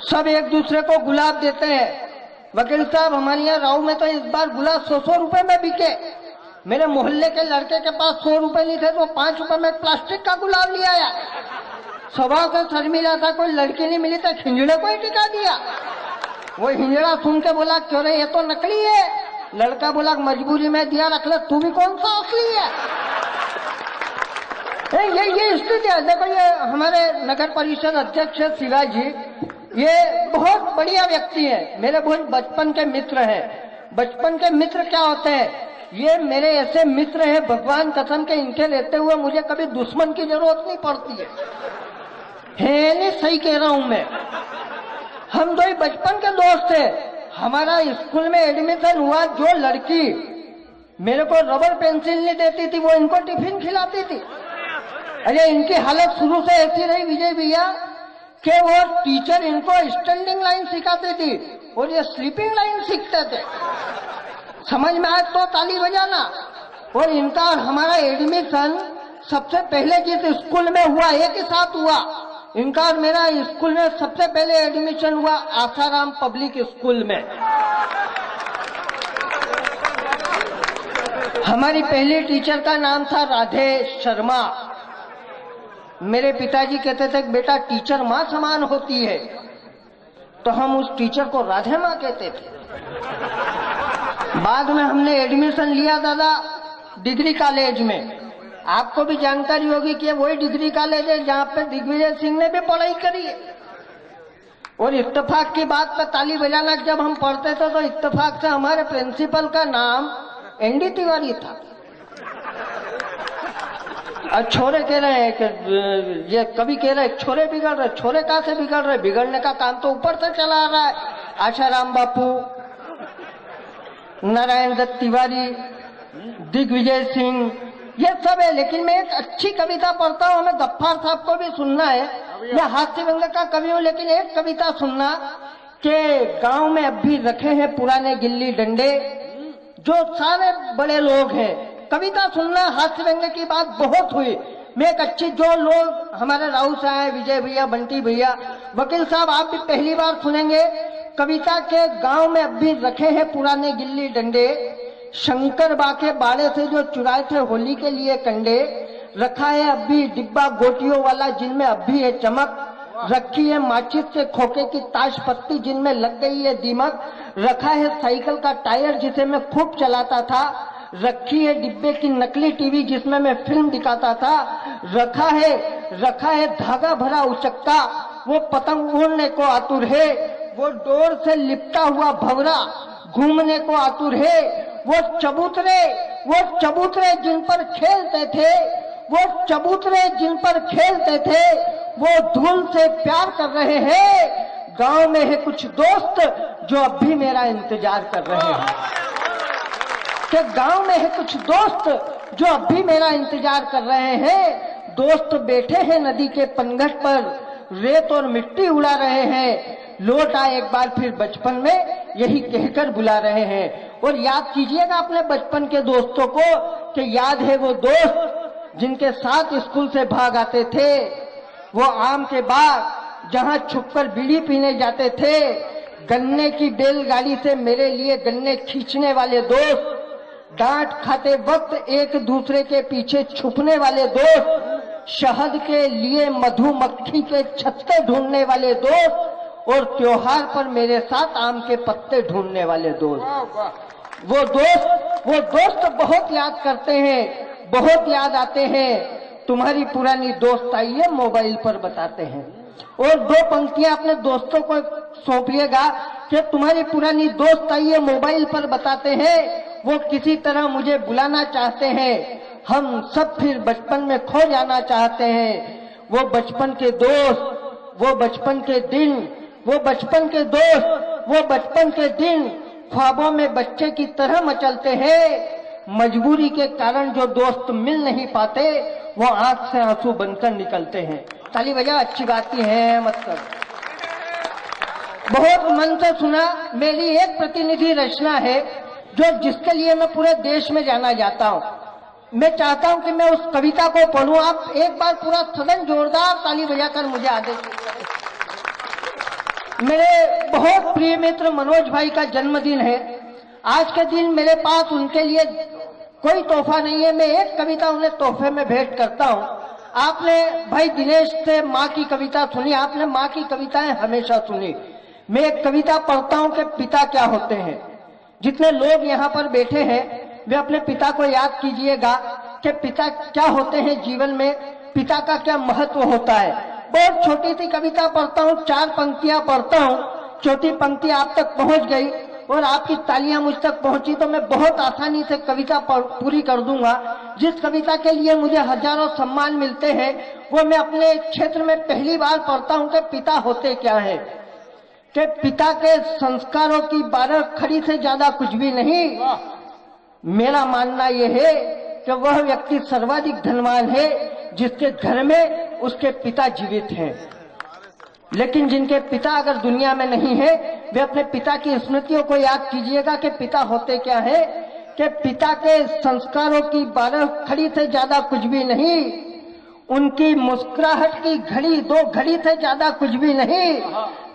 सब एक दूसरे को गुलाब देते हैं। वकील साहब हमारे यहाँ राव में तो इस बार गुलाब 100 रुपए में बिके। मेरे मोहल्ले के लड़के के पास 100 रुपए नहीं थे तो 5 रुपए में प्लास्टिक का गुलाब ले आया। स्वभाव से शर्मिला था, कोई लड़की नहीं मिली तो हिंजड़े को ही टिका दिया। वो हिंजड़ा सुन के बोला क्यों रे ये तो नकली है। लड़का बोला मजबूरी में दिया, रख ले, तू भी कौन सा असली है। ये स्थिति है। देखो ये हमारे नगर परिषद अध्यक्ष शिवाजी, ये बहुत बढ़िया व्यक्ति है, मेरे बहुत बचपन के मित्र हैं। बचपन के मित्र क्या होते हैं, ये मेरे ऐसे मित्र हैं भगवान कसम के, इनके रहते हुए मुझे कभी दुश्मन की जरूरत नहीं पड़ती है नहीं, सही कह रहा हूं मैं। हम दो ही बचपन के दोस्त थे। हमारा स्कूल में एडमिशन हुआ, जो लड़की मेरे को रबर पेंसिल नहीं देती थी वो इनको टिफिन खिलाती थी। अरे इनकी हालत शुरू से ऐसी रही विजय भैया कि वो टीचर इनको स्टैंडिंग लाइन सिखाती थी और ये स्लीपिंग लाइन सीखते थे। समझ में आए तो ताली बजाना। और इनका और हमारा एडमिशन सबसे पहले जिस स्कूल में हुआ एक ही साथ हुआ। इनका और मेरा स्कूल में सबसे पहले एडमिशन हुआ आसाराम पब्लिक स्कूल में। हमारी पहली टीचर का नाम था राधे शर्मा। मेरे पिताजी कहते थे बेटा टीचर माँ समान होती है, तो हम उस टीचर को राधे माँ कहते थे। बाद में हमने एडमिशन लिया दादा डिग्री कॉलेज में। आपको भी जानकारी होगी कि वही डिग्री कॉलेज है जहाँ पे दिग्विजय सिंह ने भी पढ़ाई करी है। और इत्तेफाक की बात पे ताली बजाना, जब हम पढ़ते थे तो इत्तेफाक से हमारे प्रिंसिपल का नाम एनडी तिवारी था। और छोरे कह रहे हैं कि ये कवि कह रहे हैं छोरे बिगड़ रहे, छोरे कहाँ से बिगड़ रहे? बिगड़ने का काम तो ऊपर से चला आ रहा है। आशाराम बापू, नारायण दत्त तिवारी, दिग्विजय सिंह, ये सब है। लेकिन मैं एक अच्छी कविता पढ़ता हूँ, हमें गफ्फार साहब को भी सुनना है। मैं हास्य व्यंग्य का कवि हूँ, लेकिन एक कविता सुनना कि गांव में अब भी रखे हैं पुराने गिल्ली डंडे, जो सारे बड़े लोग हैं। कविता सुनना, हास्य व्यंग्य की बात बहुत हुई। मैं एक अच्छी, जो लोग हमारे राहुल साहब, विजय भैया, बंटी भैया, वकील साहब, आप भी पहली बार सुनेंगे कविता के गांव में अब भी रखे हैं पुराने गिल्ली डंडे, शंकर बा के बाड़े से जो चुराए थे होली के लिए कंडे, रखा है अब भी डिब्बा गोटियों वाला जिनमें अब भी है चमक, रखी है माचिस से खोखे की ताश पत्ती जिनमें लग गई है दीमक, रखा है साइकिल का टायर जिसे मैं खूब चलाता था, रखी है डिब्बे की नकली टीवी जिसमें मैं फिल्म दिखाता था, रखा है धागा भरा उचक्का, वो पतंग उड़ने को आतुर है, वो डोर से लिपटा हुआ भंवरा घूमने को आतुर है, वो चबूतरे जिन पर खेलते थे, वो चबूतरे जिन पर खेलते थे, वो धूल से प्यार कर रहे हैं। गांव में है कुछ दोस्त जो अब भी मेरा इंतजार कर रहे हैं, कि गांव में है कुछ दोस्त जो अब भी मेरा इंतजार कर रहे हैं। दोस्त बैठे हैं नदी के पनघट पर, रेत और मिट्टी उड़ा रहे हैं, लौट आए एक बार फिर बचपन में, यही कहकर बुला रहे हैं। और याद कीजिएगा अपने बचपन के दोस्तों को, कि याद है वो दोस्त जिनके साथ स्कूल से भाग आते थे, वो आम के बाग जहां छुपकर बीड़ी पीने जाते थे, गन्ने की बैलगाड़ी से मेरे लिए गन्ने खींचने वाले दोस्त, डांट खाते वक्त एक दूसरे के पीछे छुपने वाले दोस्त, शहद के लिए मधुमक्खी के छत्ते ढूंढने वाले दोस्त, और त्योहार पर मेरे साथ आम के पत्ते ढूंढने वाले दोस्त। वो दोस्त बहुत याद करते हैं, बहुत याद आते हैं। तुम्हारी पुरानी दोस्त आई है मोबाइल पर बताते हैं। और दो पंक्तियां अपने दोस्तों को सौंपिएगा कि तुम्हारी पुरानी दोस्त आई है मोबाइल पर बताते हैं, वो किसी तरह मुझे बुलाना चाहते हैं, हम सब फिर बचपन में खो जाना चाहते हैं। वो बचपन के दोस्त, वो बचपन के दिन, वो बचपन के दोस्त, वो बचपन के दिन ख्वाबों में बच्चे की तरह मचलते हैं। मजबूरी के कारण जो दोस्त मिल नहीं पाते, वो आंख से आंसू बनकर निकलते हैं। ताली बजाओ, अच्छी बात की है मतलब। बहुत मन से सुना। मेरी एक प्रतिनिधि रचना है जो जिसके लिए मैं पूरे देश में जाना जाता हूँ। मैं चाहता हूँ कि मैं उस कविता को पढ़ूं। आप एक बार पूरा सदन जोरदार ताली बजाकर मुझे आदेश करें। मेरे बहुत प्रिय मित्र मनोज भाई का जन्मदिन है। आज के दिन मेरे पास उनके लिए कोई तोहफा नहीं है। मैं एक कविता उन्हें तोहफे में भेंट करता हूँ। आपने भाई दिनेश से माँ की कविता सुनी, आपने माँ की कविताएं हमेशा सुनी। मैं एक कविता पढ़ता हूँ कि पिता क्या होते हैं। जितने लोग यहाँ पर बैठे हैं वे अपने पिता को याद कीजिएगा कि पिता क्या होते हैं जीवन में, पिता का क्या महत्व होता है। बहुत छोटी सी कविता पढ़ता हूँ, 4 पंक्तियां पढ़ता हूँ। चौथी पंक्ति आप तक पहुँच गई और आपकी तालियां मुझ तक पहुंची तो मैं बहुत आसानी से कविता पूरी कर दूंगा। जिस कविता के लिए मुझे हजारों सम्मान मिलते हैं वो मैं अपने क्षेत्र में पहली बार पढ़ता हूं कि पिता होते क्या है। कि पिता के संस्कारों की 12 खड़ी से ज्यादा कुछ भी नहीं। मेरा मानना यह है कि वह व्यक्ति सर्वाधिक धनवान है जिसके घर में उसके पिता जीवित हैं। लेकिन जिनके पिता अगर दुनिया में नहीं है वे अपने पिता की स्मृतियों को याद कीजिएगा कि पिता होते क्या है। कि पिता के संस्कारों की 12 खड़ी से ज्यादा कुछ भी नहीं, उनकी मुस्कुराहट की घड़ी 2 घड़ी से ज्यादा कुछ भी नहीं।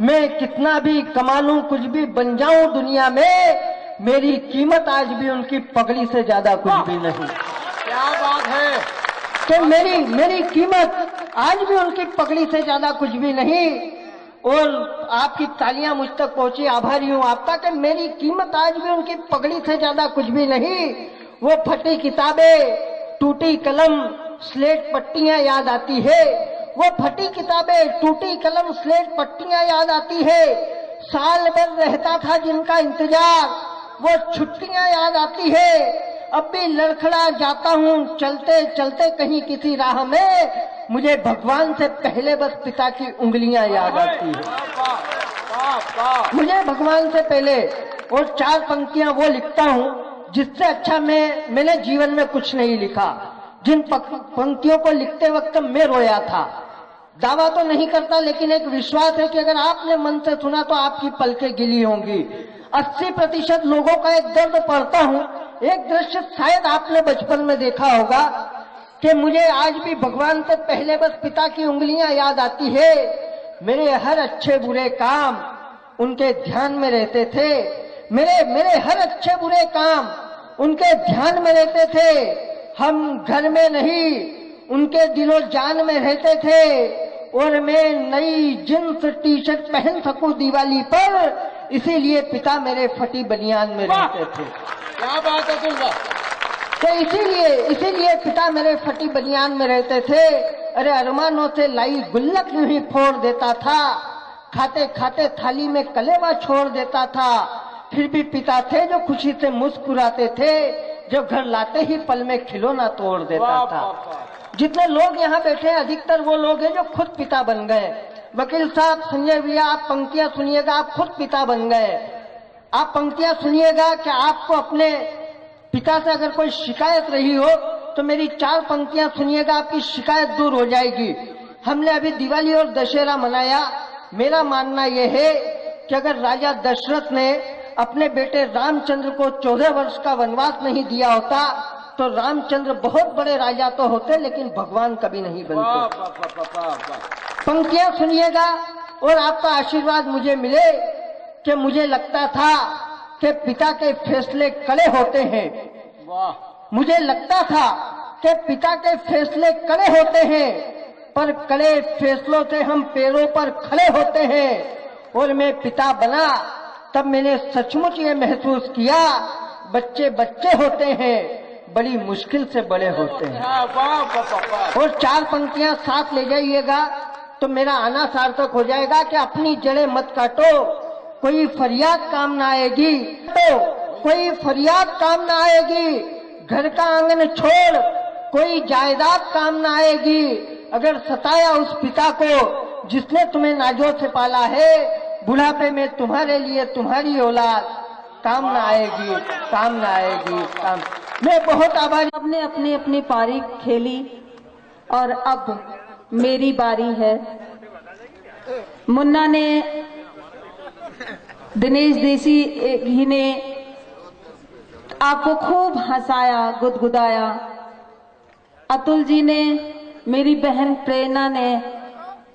मैं कितना भी कमा लूं, कुछ भी बन जाऊं दुनिया में, मेरी कीमत आज भी उनकी पगड़ी से ज्यादा कुछ भी नहीं। क्या बात है। तो मेरी कीमत आज भी उनकी पगड़ी से ज्यादा कुछ भी नहीं। और आपकी तालियां मुझ तक पहुंची, आभारी हूं आपका कि मेरी कीमत आज भी उनकी पगड़ी से ज्यादा कुछ भी नहीं। वो फटी किताबें, टूटी कलम, स्लेट पट्टियां याद आती है। वो फटी किताबें, टूटी कलम, स्लेट पट्टियां याद आती है। साल भर रहता था जिनका इंतजार, वो छुट्टियां याद आती है। अब भी लड़खड़ा जाता हूँ चलते चलते कहीं किसी राह में, मुझे भगवान से पहले बस पिता की उंगलियां याद आती है। मुझे भगवान से पहले, और 4 पंक्तियां वो लिखता हूँ जिससे अच्छा मैंने जीवन में कुछ नहीं लिखा। जिन पंक्तियों को लिखते वक्त मैं रोया था, दावा तो नहीं करता लेकिन एक विश्वास है कि अगर आपने मन से सुना तो आपकी पलकें गिली होंगी। 80% लोगों का एक दर्द पढ़ता हूँ। एक दृश्य शायद आपने बचपन में देखा होगा कि मुझे आज भी भगवान से पहले बस पिता की उंगलियां याद आती है। मेरे हर अच्छे बुरे काम उनके ध्यान में रहते थे। मेरे हर अच्छे बुरे काम उनके ध्यान में रहते थे। हम घर में नहीं उनके दिलो जान में रहते थे। और मैं नई जींस टी शर्ट पहन सकूं दिवाली पर, इसीलिए पिता मेरे फटी बनियान में रहते थे। क्या बात है तुम? तो इसीलिए पिता मेरे फटी बनियान में रहते थे। अरे अरमानों से लाई गुल्लक यूं ही फोड़ देता था, खाते खाते थाली में कलेवा छोड़ देता था। फिर भी पिता थे जो खुशी से मुस्कुराते थे, जो घर लाते ही पल में खिलौना तोड़ देता था। जितने लोग यहाँ बैठे हैं अधिकतर वो लोग हैं जो खुद पिता बन गए। वकील साहब, संजय भैया, आप पंक्तियां सुनिएगा, आप खुद पिता बन गए। आप पंक्तियां सुनिएगा कि आपको अपने पिता से अगर कोई शिकायत रही हो तो मेरी 4 पंक्तियां सुनिएगा, आपकी शिकायत दूर हो जाएगी। हमने अभी दिवाली और दशहरा मनाया। मेरा मानना यह है कि अगर राजा दशरथ ने अपने बेटे रामचंद्र को 14 वर्ष का वनवास नहीं दिया होता तो रामचंद्र बहुत बड़े राजा तो होते, लेकिन भगवान कभी नहीं बनते। पंक्तियां सुनिएगा और आपका आशीर्वाद मुझे मिले कि मुझे लगता था कि पिता के फैसले कड़े होते हैं। मुझे लगता था कि पिता के फैसले कड़े होते हैं, पर कड़े फैसलों से हम पैरों पर खड़े होते हैं। और मैं पिता बना तब मैंने सचमुच ये महसूस किया, बच्चे बच्चे होते हैं, बड़ी मुश्किल से बड़े होते हैं। और 4 पंक्तियां साथ ले जाइएगा तो मेरा आना सार्थक हो जाएगा कि अपनी जड़ें मत काटो, कोई फरियाद काम ना आएगी, तो कोई फरियाद काम ना आएगी। घर का आंगन छोड़ कोई जायदाद काम ना आएगी। अगर सताया उस पिता को जिसने तुम्हें नाजों से पाला है, बुढ़ापे में तुम्हारे लिए तुम्हारी औलाद काम ना आएगी, काम ना आएगी, काम। मैं बहुत आभारी। सबने अपनी अपनी पारी खेली और अब मेरी बारी है। मुन्ना ने, दिनेश देसी ही ने आपको खूब हंसाया, गुदगुदाया। अतुल जी ने, मेरी बहन प्रेरणा ने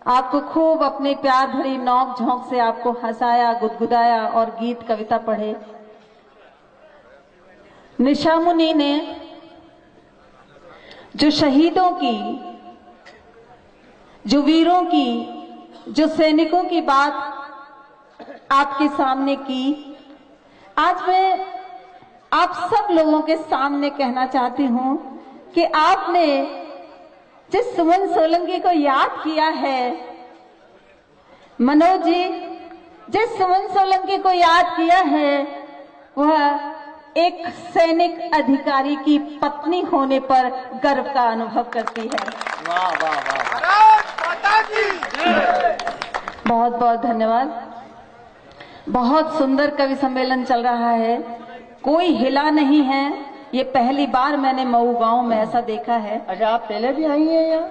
आपको खूब अपने प्यार भरी नोक झोंक से आपको हंसाया, गुदगुदाया और गीत कविता पढ़े। निशा मुनि ने जो शहीदों की, जो वीरों की, जो सैनिकों की बात आपके सामने की, आज मैं आप सब लोगों के सामने कहना चाहती हूं कि आपने जिस सुमन सोलंकी को याद किया है, मनोज जी जिस सुमन सोलंकी को याद किया है, वह एक सैनिक अधिकारी की पत्नी होने पर गर्व का अनुभव करती है। वाह वाह वाह, बहुत बहुत धन्यवाद। बहुत सुंदर कवि सम्मेलन चल रहा है, कोई हिला नहीं है। ये पहली बार मैंने मऊ गांव में ऐसा देखा है। अच्छा, आप पहले भी आई हैं यहाँ?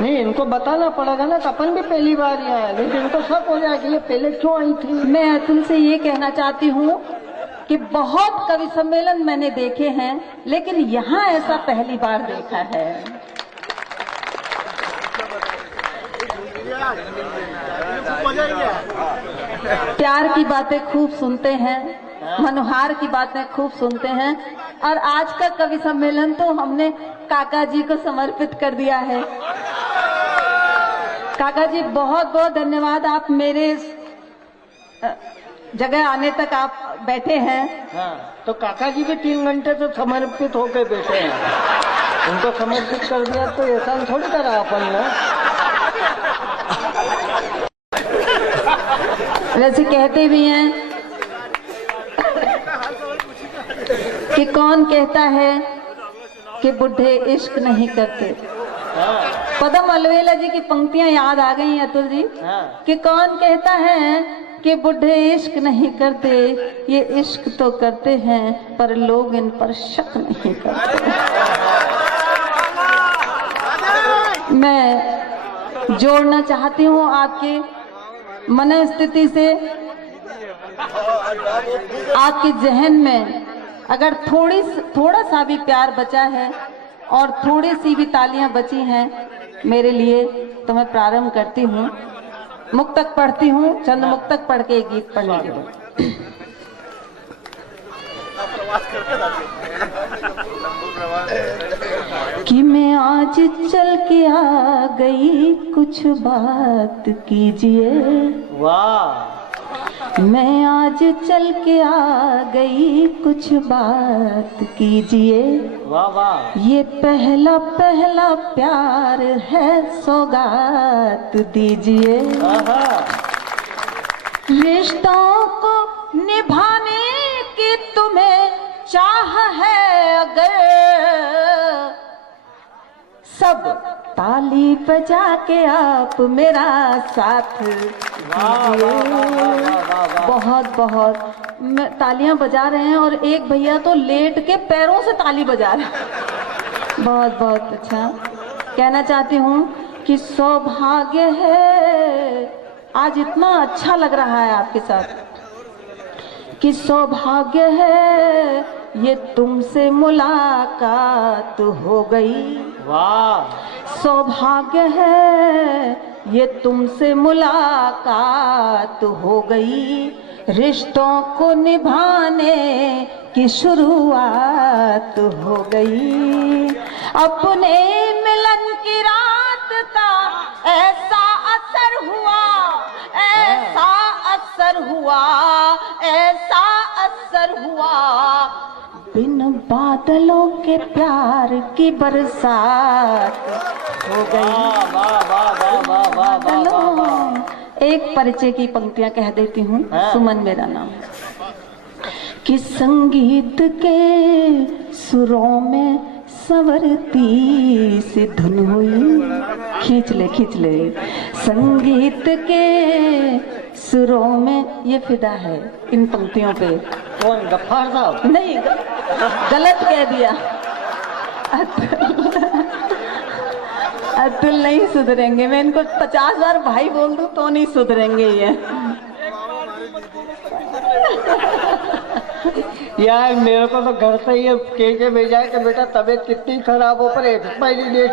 नहीं, इनको बताना पड़ेगा ना, अपन भी पहली बार यहाँ आए, लेकिन इनको शक हो जाए कि ये पहले क्यों आई थी। मैं अतुल से ये कहना चाहती हूँ कि बहुत कवि सम्मेलन मैंने देखे हैं, लेकिन यहाँ ऐसा पहली बार देखा है। प्यार की बातें खूब सुनते हैं, मनोहार की बातें खूब सुनते हैं, और आज का कवि सम्मेलन तो हमने काका जी को समर्पित कर दिया है। काका जी बहुत बहुत धन्यवाद, आप मेरे जगह आने तक आप बैठे हैं। हाँ, तो काका जी भी 3 घंटे से समर्पित होकर बैठे हैं। उनको समर्पित कर दिया तो एहसान थोड़ी करा अपन ने। वैसे कहते भी हैं कि कौन कहता है कि बुढ़े इश्क नहीं करते। पदम अलवेला जी की पंक्तियां याद आ गई अतुल जी कि कौन कहता है कि बुढ़े इश्क नहीं करते, ये इश्क तो करते हैं पर लोग इन पर शक नहीं करते। मैं जोड़ना चाहती हूँ आपके मन स्थिति से, आपके जहन में अगर थोड़ा सा भी प्यार बचा है और थोड़ी सी भी तालियां बची हैं मेरे लिए, तो मैं प्रारंभ करती हूँ। मुक्तक पढ़ती हूँ, चंद मुक्तक पढ़ के एक गीत पढ़ने के बाद। कि मैं आज चल के आ गई, कुछ बात कीजिए। वाह। मैं आज चल के आ गई, कुछ बात कीजिए। वाह वाह। ये पहला पहला प्यार है, सौगात दीजिए। रिश्तों को निभाने की तुम्हें चाह है अगर, सब ताली बजा के आप मेरा साथ दीजिए। बहुत बहुत तालियां बजा रहे हैं और एक भैया तो लेट के पैरों से ताली बजा रहे हैं। बहुत बहुत अच्छा। कहना चाहती हूँ कि सौभाग्य है, आज इतना अच्छा लग रहा है आपके साथ, कि सौभाग्य है ये तुमसे मुलाकात हो गई। वाह। सौभाग्य है ये तुमसे मुलाकात हो गई, रिश्तों को निभाने की शुरुआत हो गई। अपने मिलन की रात का ऐसा असर हुआ, ऐसा असर हुआ, ऐसा असर हुआ, बिन बादलों के प्यार की बरसात हो गई। बादलों। एक परिचय की पंक्तियां कह देती हूँ। सुमन मेरा नाम। कि संगीत के सुरों में संवरती सी धुन हुई। खींच ले। संगीत के सुरों में, ये फिदा है इन पंक्तियों पे। कौन? गफ्फार साहब? नहीं, गलत कह दिया। अतुल नहीं सुधरेंगे, मैं इनको 50 बार भाई बोल दूं तो नहीं सुधरेंगे ये। यार मेरे को तो घर से ही कह के भेजा है कि बेटा तबीयत कितनी खराब हो पर एक्सपायरी डेट।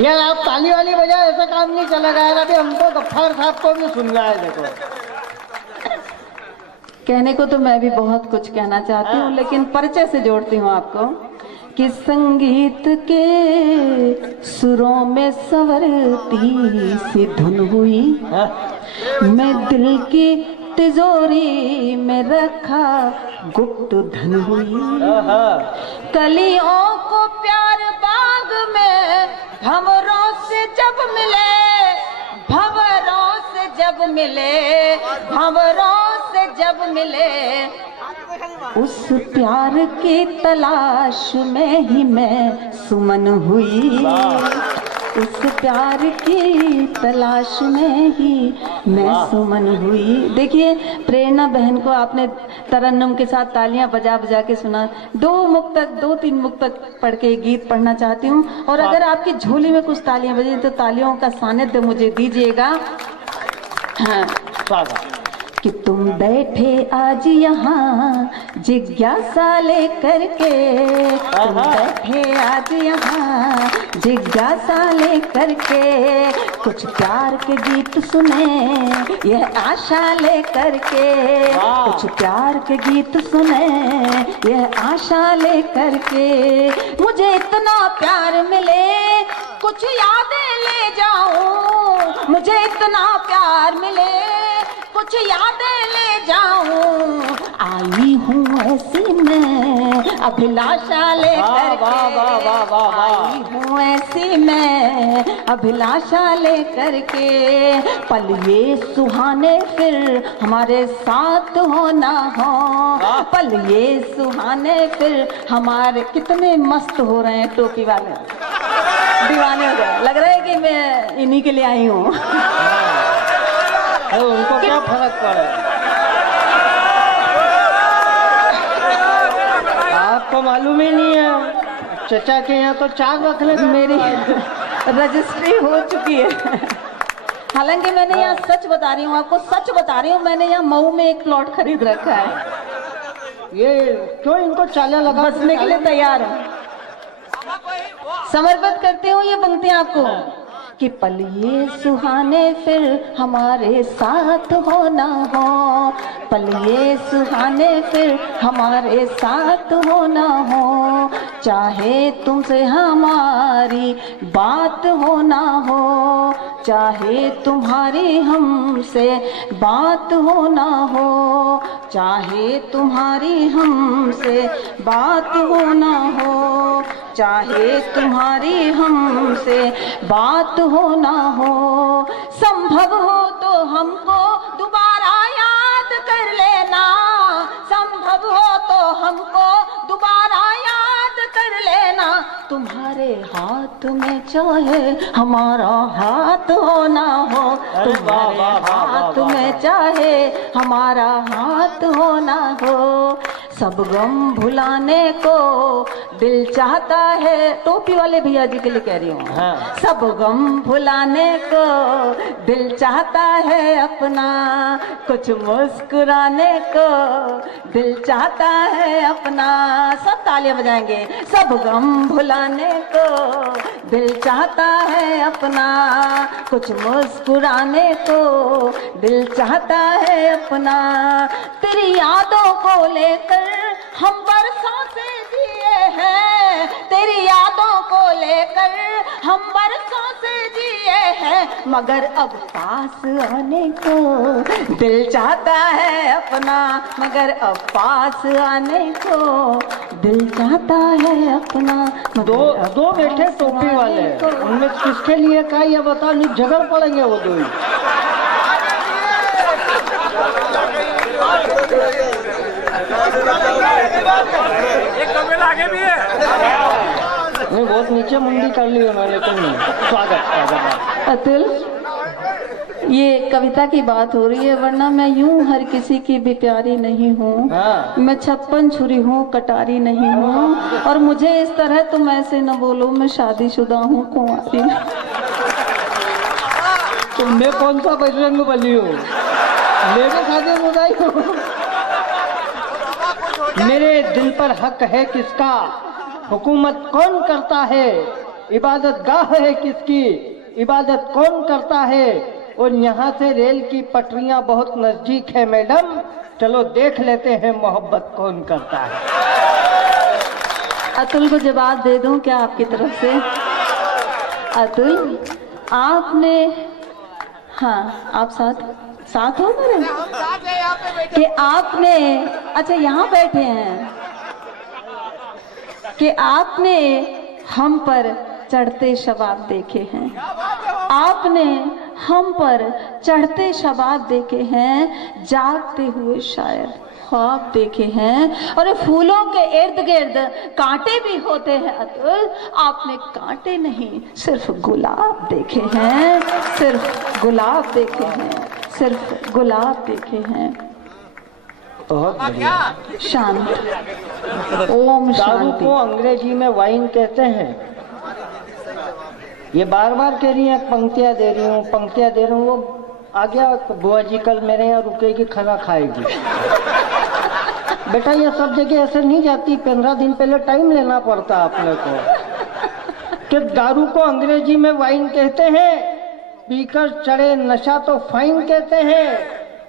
यार आप ताली वाली बजा, ऐसा काम नहीं चलेगा यार। अभी हमको गफ्फार साहब को भी सुनना है। देखो, कहने को तो मैं भी बहुत कुछ कहना चाहती हूँ, लेकिन परिचय से जोड़ती हूँ आपको कि संगीत के सुरों में संवरती सी धुन हुई। मैं दिल की तिजोरी में रखा गुप्त धन हुई। कलियों को प्यार बाग में भंवरों से जब मिले, भंवरों से जब मिले, भंवरों से जब मिले, उस प्यार की तलाश में ही मैं सुमन हुई। उस प्यार की तलाश में ही मैं सुमन हुई। देखिए, प्रेरणा बहन को आपने तरन्नुम के साथ तालियां बजा बजा के सुना। 2-3 मुक्तक पढ़ के गीत पढ़ना चाहती हूँ, और अगर आपकी झोली में कुछ तालियां बजी तो तालियों का सानिध्य मुझे दीजिएगा। हाँ, कि तुम बैठे आज यहाँ जिज्ञासा लेकर के, तुम बैठे आज यहाँ जिज्ञासा लेकर के, कुछ प्यार के गीत सुने यह आशा लेकर के, कुछ प्यार के गीत सुने यह आशा लेकर के। मुझे इतना प्यार मिले कुछ यादें ले जाऊं, मुझे इतना प्यार मिले कुछ यादें ले जाऊं, आई हूँ ऐसी मैं अभिलाषा लेकर के, आई हूँ ऐसी मैं अभिलाषा लेकर के, पल ये सुहाने फिर हमारे साथ हो ना हो, पल ये सुहाने फिर हमारे। कितने मस्त हो रहे हैं टोपी वाले, दीवाने हो गए, लग रहा है कि मैं इन्हीं के लिए आई हूँ। उनको क्या फर्क पड़े, आपको मालूम ही नहीं है, चचा के यहाँ तो 4 रख ले। मेरी रजिस्ट्री हो चुकी है। हालांकि मैंने यहाँ सच बता रही हूँ, आपको सच बता रही हूँ, मैंने यहाँ मऊ में एक प्लॉट खरीद रखा है। ये क्यों इनको चाला लगा बसने के लिए तैयार हूँ। समर्पित करती हूँ ये पंक्तियाँ आपको कि पल ये सुहाने फिर हमारे साथ हो ना हो, पल ये सुहाने फिर हमारे साथ हो ना हो, चाहे तुमसे हमारी बात हो ना हो, चाहे तुम्हारी हमसे बात हो ना हो, चाहे तुम्हारी हमसे बात हो ना हो, चाहे तुम्हारी हमसे बात हो ना हो, संभव हो तो हमको दोबारा याद कर लेना, संभव हो तो हमको दोबारा याद कर लेना, तुम्हारे हाथ में चाहे हमारा हाथ हो ना हो, तुम्हारे हाथ में चाहे हमारा हाथ हो ना हो, सब गम भुलाने को दिल चाहता है। टोपी वाले भैया जी के लिए कह रही हूँ। हाँ। सब गम भुलाने को दिल चाहता है अपना, कुछ मुस्कुराने को दिल चाहता है अपना। सब तालियां बजाएंगे। सब गम भुलाने को दिल चाहता है अपना, कुछ मुस्कुराने को दिल चाहता है अपना। तेरी यादों को लेकर हम बरसों से जिए हैं, तेरी यादों को लेकर हम बरसों से जिए हैं, मगर अब पास आने को दिल चाहता है अपना, मगर अब पास आने को दिल चाहता है अपना। दो बैठे टोपी वाले, उनमें किसके लिए का ये बता, नहीं झगड़ पड़ेंगे वो दो ही। एक कमरे आगे भी है। नहीं, बहुत नीचे मुंडी कर ली उन्होंने, लेकिन स्वागत। अतुल, ये कविता की बात हो रही है, वरना मैं यूं हर किसी की भी प्यारी नहीं हूँ। हाँ। मैं 56 छुरी हूँ, कटारी नहीं हूँ, और मुझे इस तरह तुम ऐसे न बोलो, मैं शादीशुदा हूँ, कुंवारी नहीं। तो मैं कौन सा बजरंग बली हूँ, मैं भी शादीशुदा ही हूँ। मेरे दिल पर हक है किसका, हुकूमत कौन करता है, इबादत गाह है किसकी, इबादत कौन करता है, और यहाँ से रेल की पटरियां बहुत नजदीक है मैडम, चलो देख लेते हैं मोहब्बत कौन करता है। अतुल को जवाब दे दूं क्या आपकी तरफ से? अतुल, आपने, हाँ आप साथ हो मेरे, कि आपने, अच्छा यहाँ बैठे हैं, कि आपने हम पर चढ़ते शबाब देखे हैं, आपने हम पर चढ़ते शबाब देखे हैं, जागते हुए शायर ख्वाब देखे हैं, और फूलों के इर्द गिर्द कांटे भी होते हैं अतुल, आपने कांटे नहीं सिर्फ गुलाब देखे हैं, सिर्फ गुलाब देखे हैं, सिर्फ गुलाब देखे हैं। बहुत बढ़िया। शांत, ओम दारू शांति। को अंग्रेजी में वाइन कहते हैं। ये बार बार कह रही है पंक्तियां दे रही हूँ, पंक्तियां दे रही हूँ, वो आ गया बुआ जी कल मेरे यहाँ रुकेगी, खाना खाएगी। बेटा ये सब जगह ऐसे नहीं जाती, 15 दिन पहले टाइम लेना पड़ता अपने को। कि दारू को अंग्रेजी में वाइन कहते हैं, पीकर चढ़े नशा तो फाइन कहते हैं,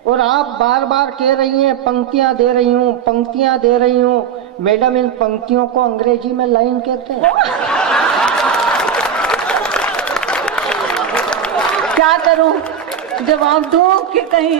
और आप बार बार कह रही हैं पंक्तियां दे रही हूँ, पंक्तियां दे रही हूँ। मैडम इन पंक्तियों को अंग्रेजी में लाइन कहते हैं। क्या करूं, जवाब दूं कि कहीं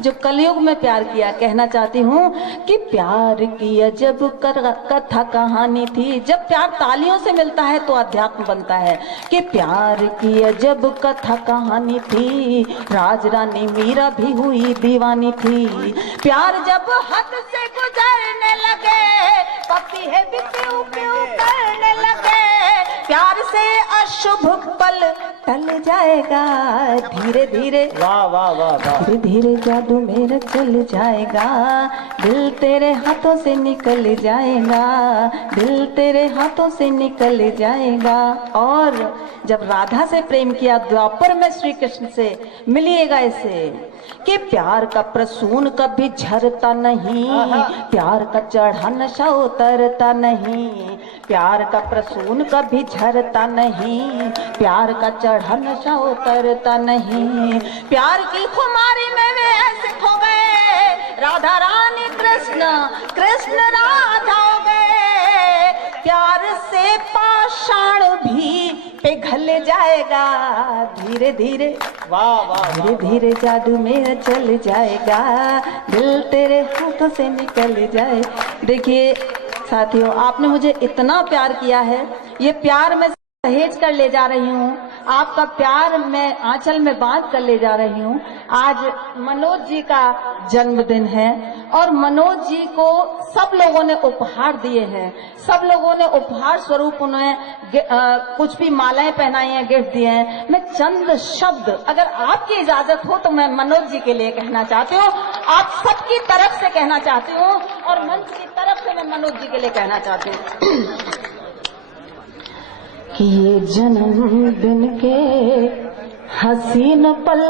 जो कलयुग में प्यार किया। कहना चाहती हूँ कि प्यार की अजब कथा कहानी थी। जब प्यार तालियों से मिलता है तो अध्यात्म बनता है। कि प्यार की अजब कथा कहानी थी, राज रानी मीरा भी हुई दीवानी थी। प्यार जब हद से गुजरने लगे, पपी है भी प्यू प्यू करने लगे। प्यार से अशुभ पल टल जाएगा, धीरे धीरे वाह वाह वाह वाह। धीरे धीरे जादू मेरा चल जाएगा, दिल तेरे हाथों से निकल जाएगा, दिल तेरे हाथों से निकल जाएगा। और जब राधा से प्रेम किया द्वापर में श्री कृष्ण से, मिलिएगा इसे कि प्यार का प्रसून कभी झरता नहीं, प्यार का चढ़ा नशा उतरता नहीं। प्यार का प्रसून कभी झरता नहीं, प्यार का चढ़ा नशा उतरता नहीं। प्यार की खुमारी में वे ऐसे खो गए, राधा रानी कृष्ण, कृष्ण राधा हो गए। प्यार से पाषाण भी पिघल जाएगा, धीरे धीरे वाह वाह। धीरे धीरे जादू मेरा चल जाएगा, दिल तेरे हाथों से निकल जाए। देखिए साथियों, आपने मुझे इतना प्यार किया है, ये प्यार मैं सहेज कर ले जा रही हूँ, आपका प्यार मैं आंचल में बांध कर ले जा रही हूँ। आज मनोज जी का जन्मदिन है और मनोज जी को सब लोगों ने उपहार दिए हैं। सब लोगों ने उपहार स्वरूप उन्हें कुछ भी मालाएं पहनाई हैं, गिफ्ट दिए हैं। मैं चंद शब्द, अगर आपकी इजाजत हो तो मैं मनोज जी के लिए कहना चाहती हूँ, आप सबकी तरफ से कहना चाहती हूँ और मंच की तरफ से मैं मनोज जी के लिए कहना चाहती हूँ कि ये जन्मदिन के हसीन पल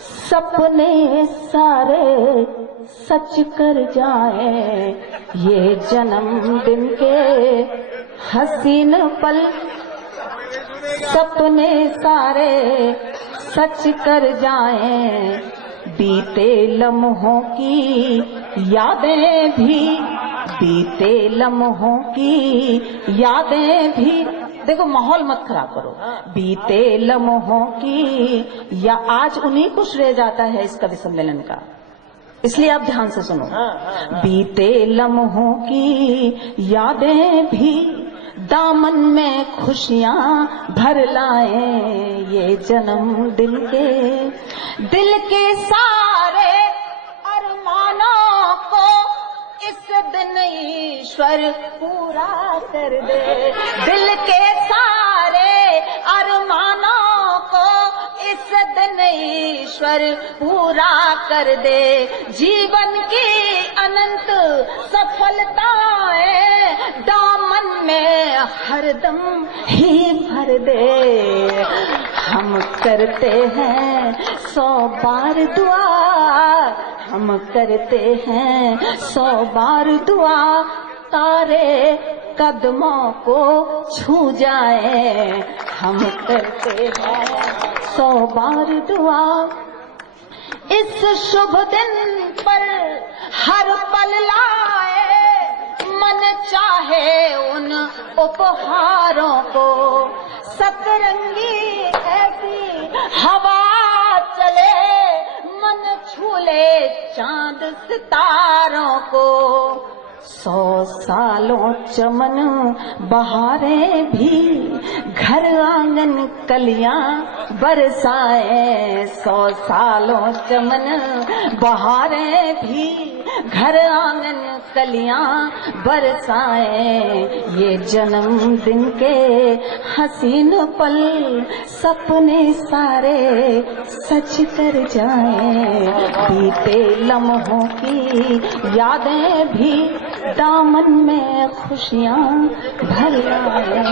सपने सारे सच कर जाए। ये जन्मदिन के हसीन पल सपने सारे सच कर जाए। बीते लम्हों की यादें भी, बीते लम्हों की यादें भी, देखो माहौल मत खराब करो। बीते लम्हों की या आज उन्हीं को श्रेय जाता है इस कवि सम्मेलन का, इसलिए आप ध्यान से सुनो। बीते लम्हों की यादें भी दामन में खुशियां भर लाए। ये जन्मदिन के दिल के सारे अरमानों को इस दिन ईश्वर पूरा कर दे। दिल के सारे अरमानों को इस दिन ईश्वर पूरा कर दे। जीवन की अनंत सफलताएं दामन में हरदम ही भर दे। हम करते हैं 100 बार दुआ, हम करते हैं 100 बार दुआ, तारे कदमों को छू जाए। हम करते हैं 100 बार दुआ। इस शुभ दिन पर हर पल लाए मन चाहे उन उपहारों को। सतरंगी ऐसी हवा चले मन छूले चांद सितारों को। 100 सालों चमन बहारें भी घर आंगन कलियां बरसाए। 100 सालों चमन बहारें भी घर आंगन कलियां बरसाए। ये जन्मदिन के हसीन पल सपने सारे सच कर जाएं। बीते लम्हों की यादें भी दामन में खुशियां भर लाए।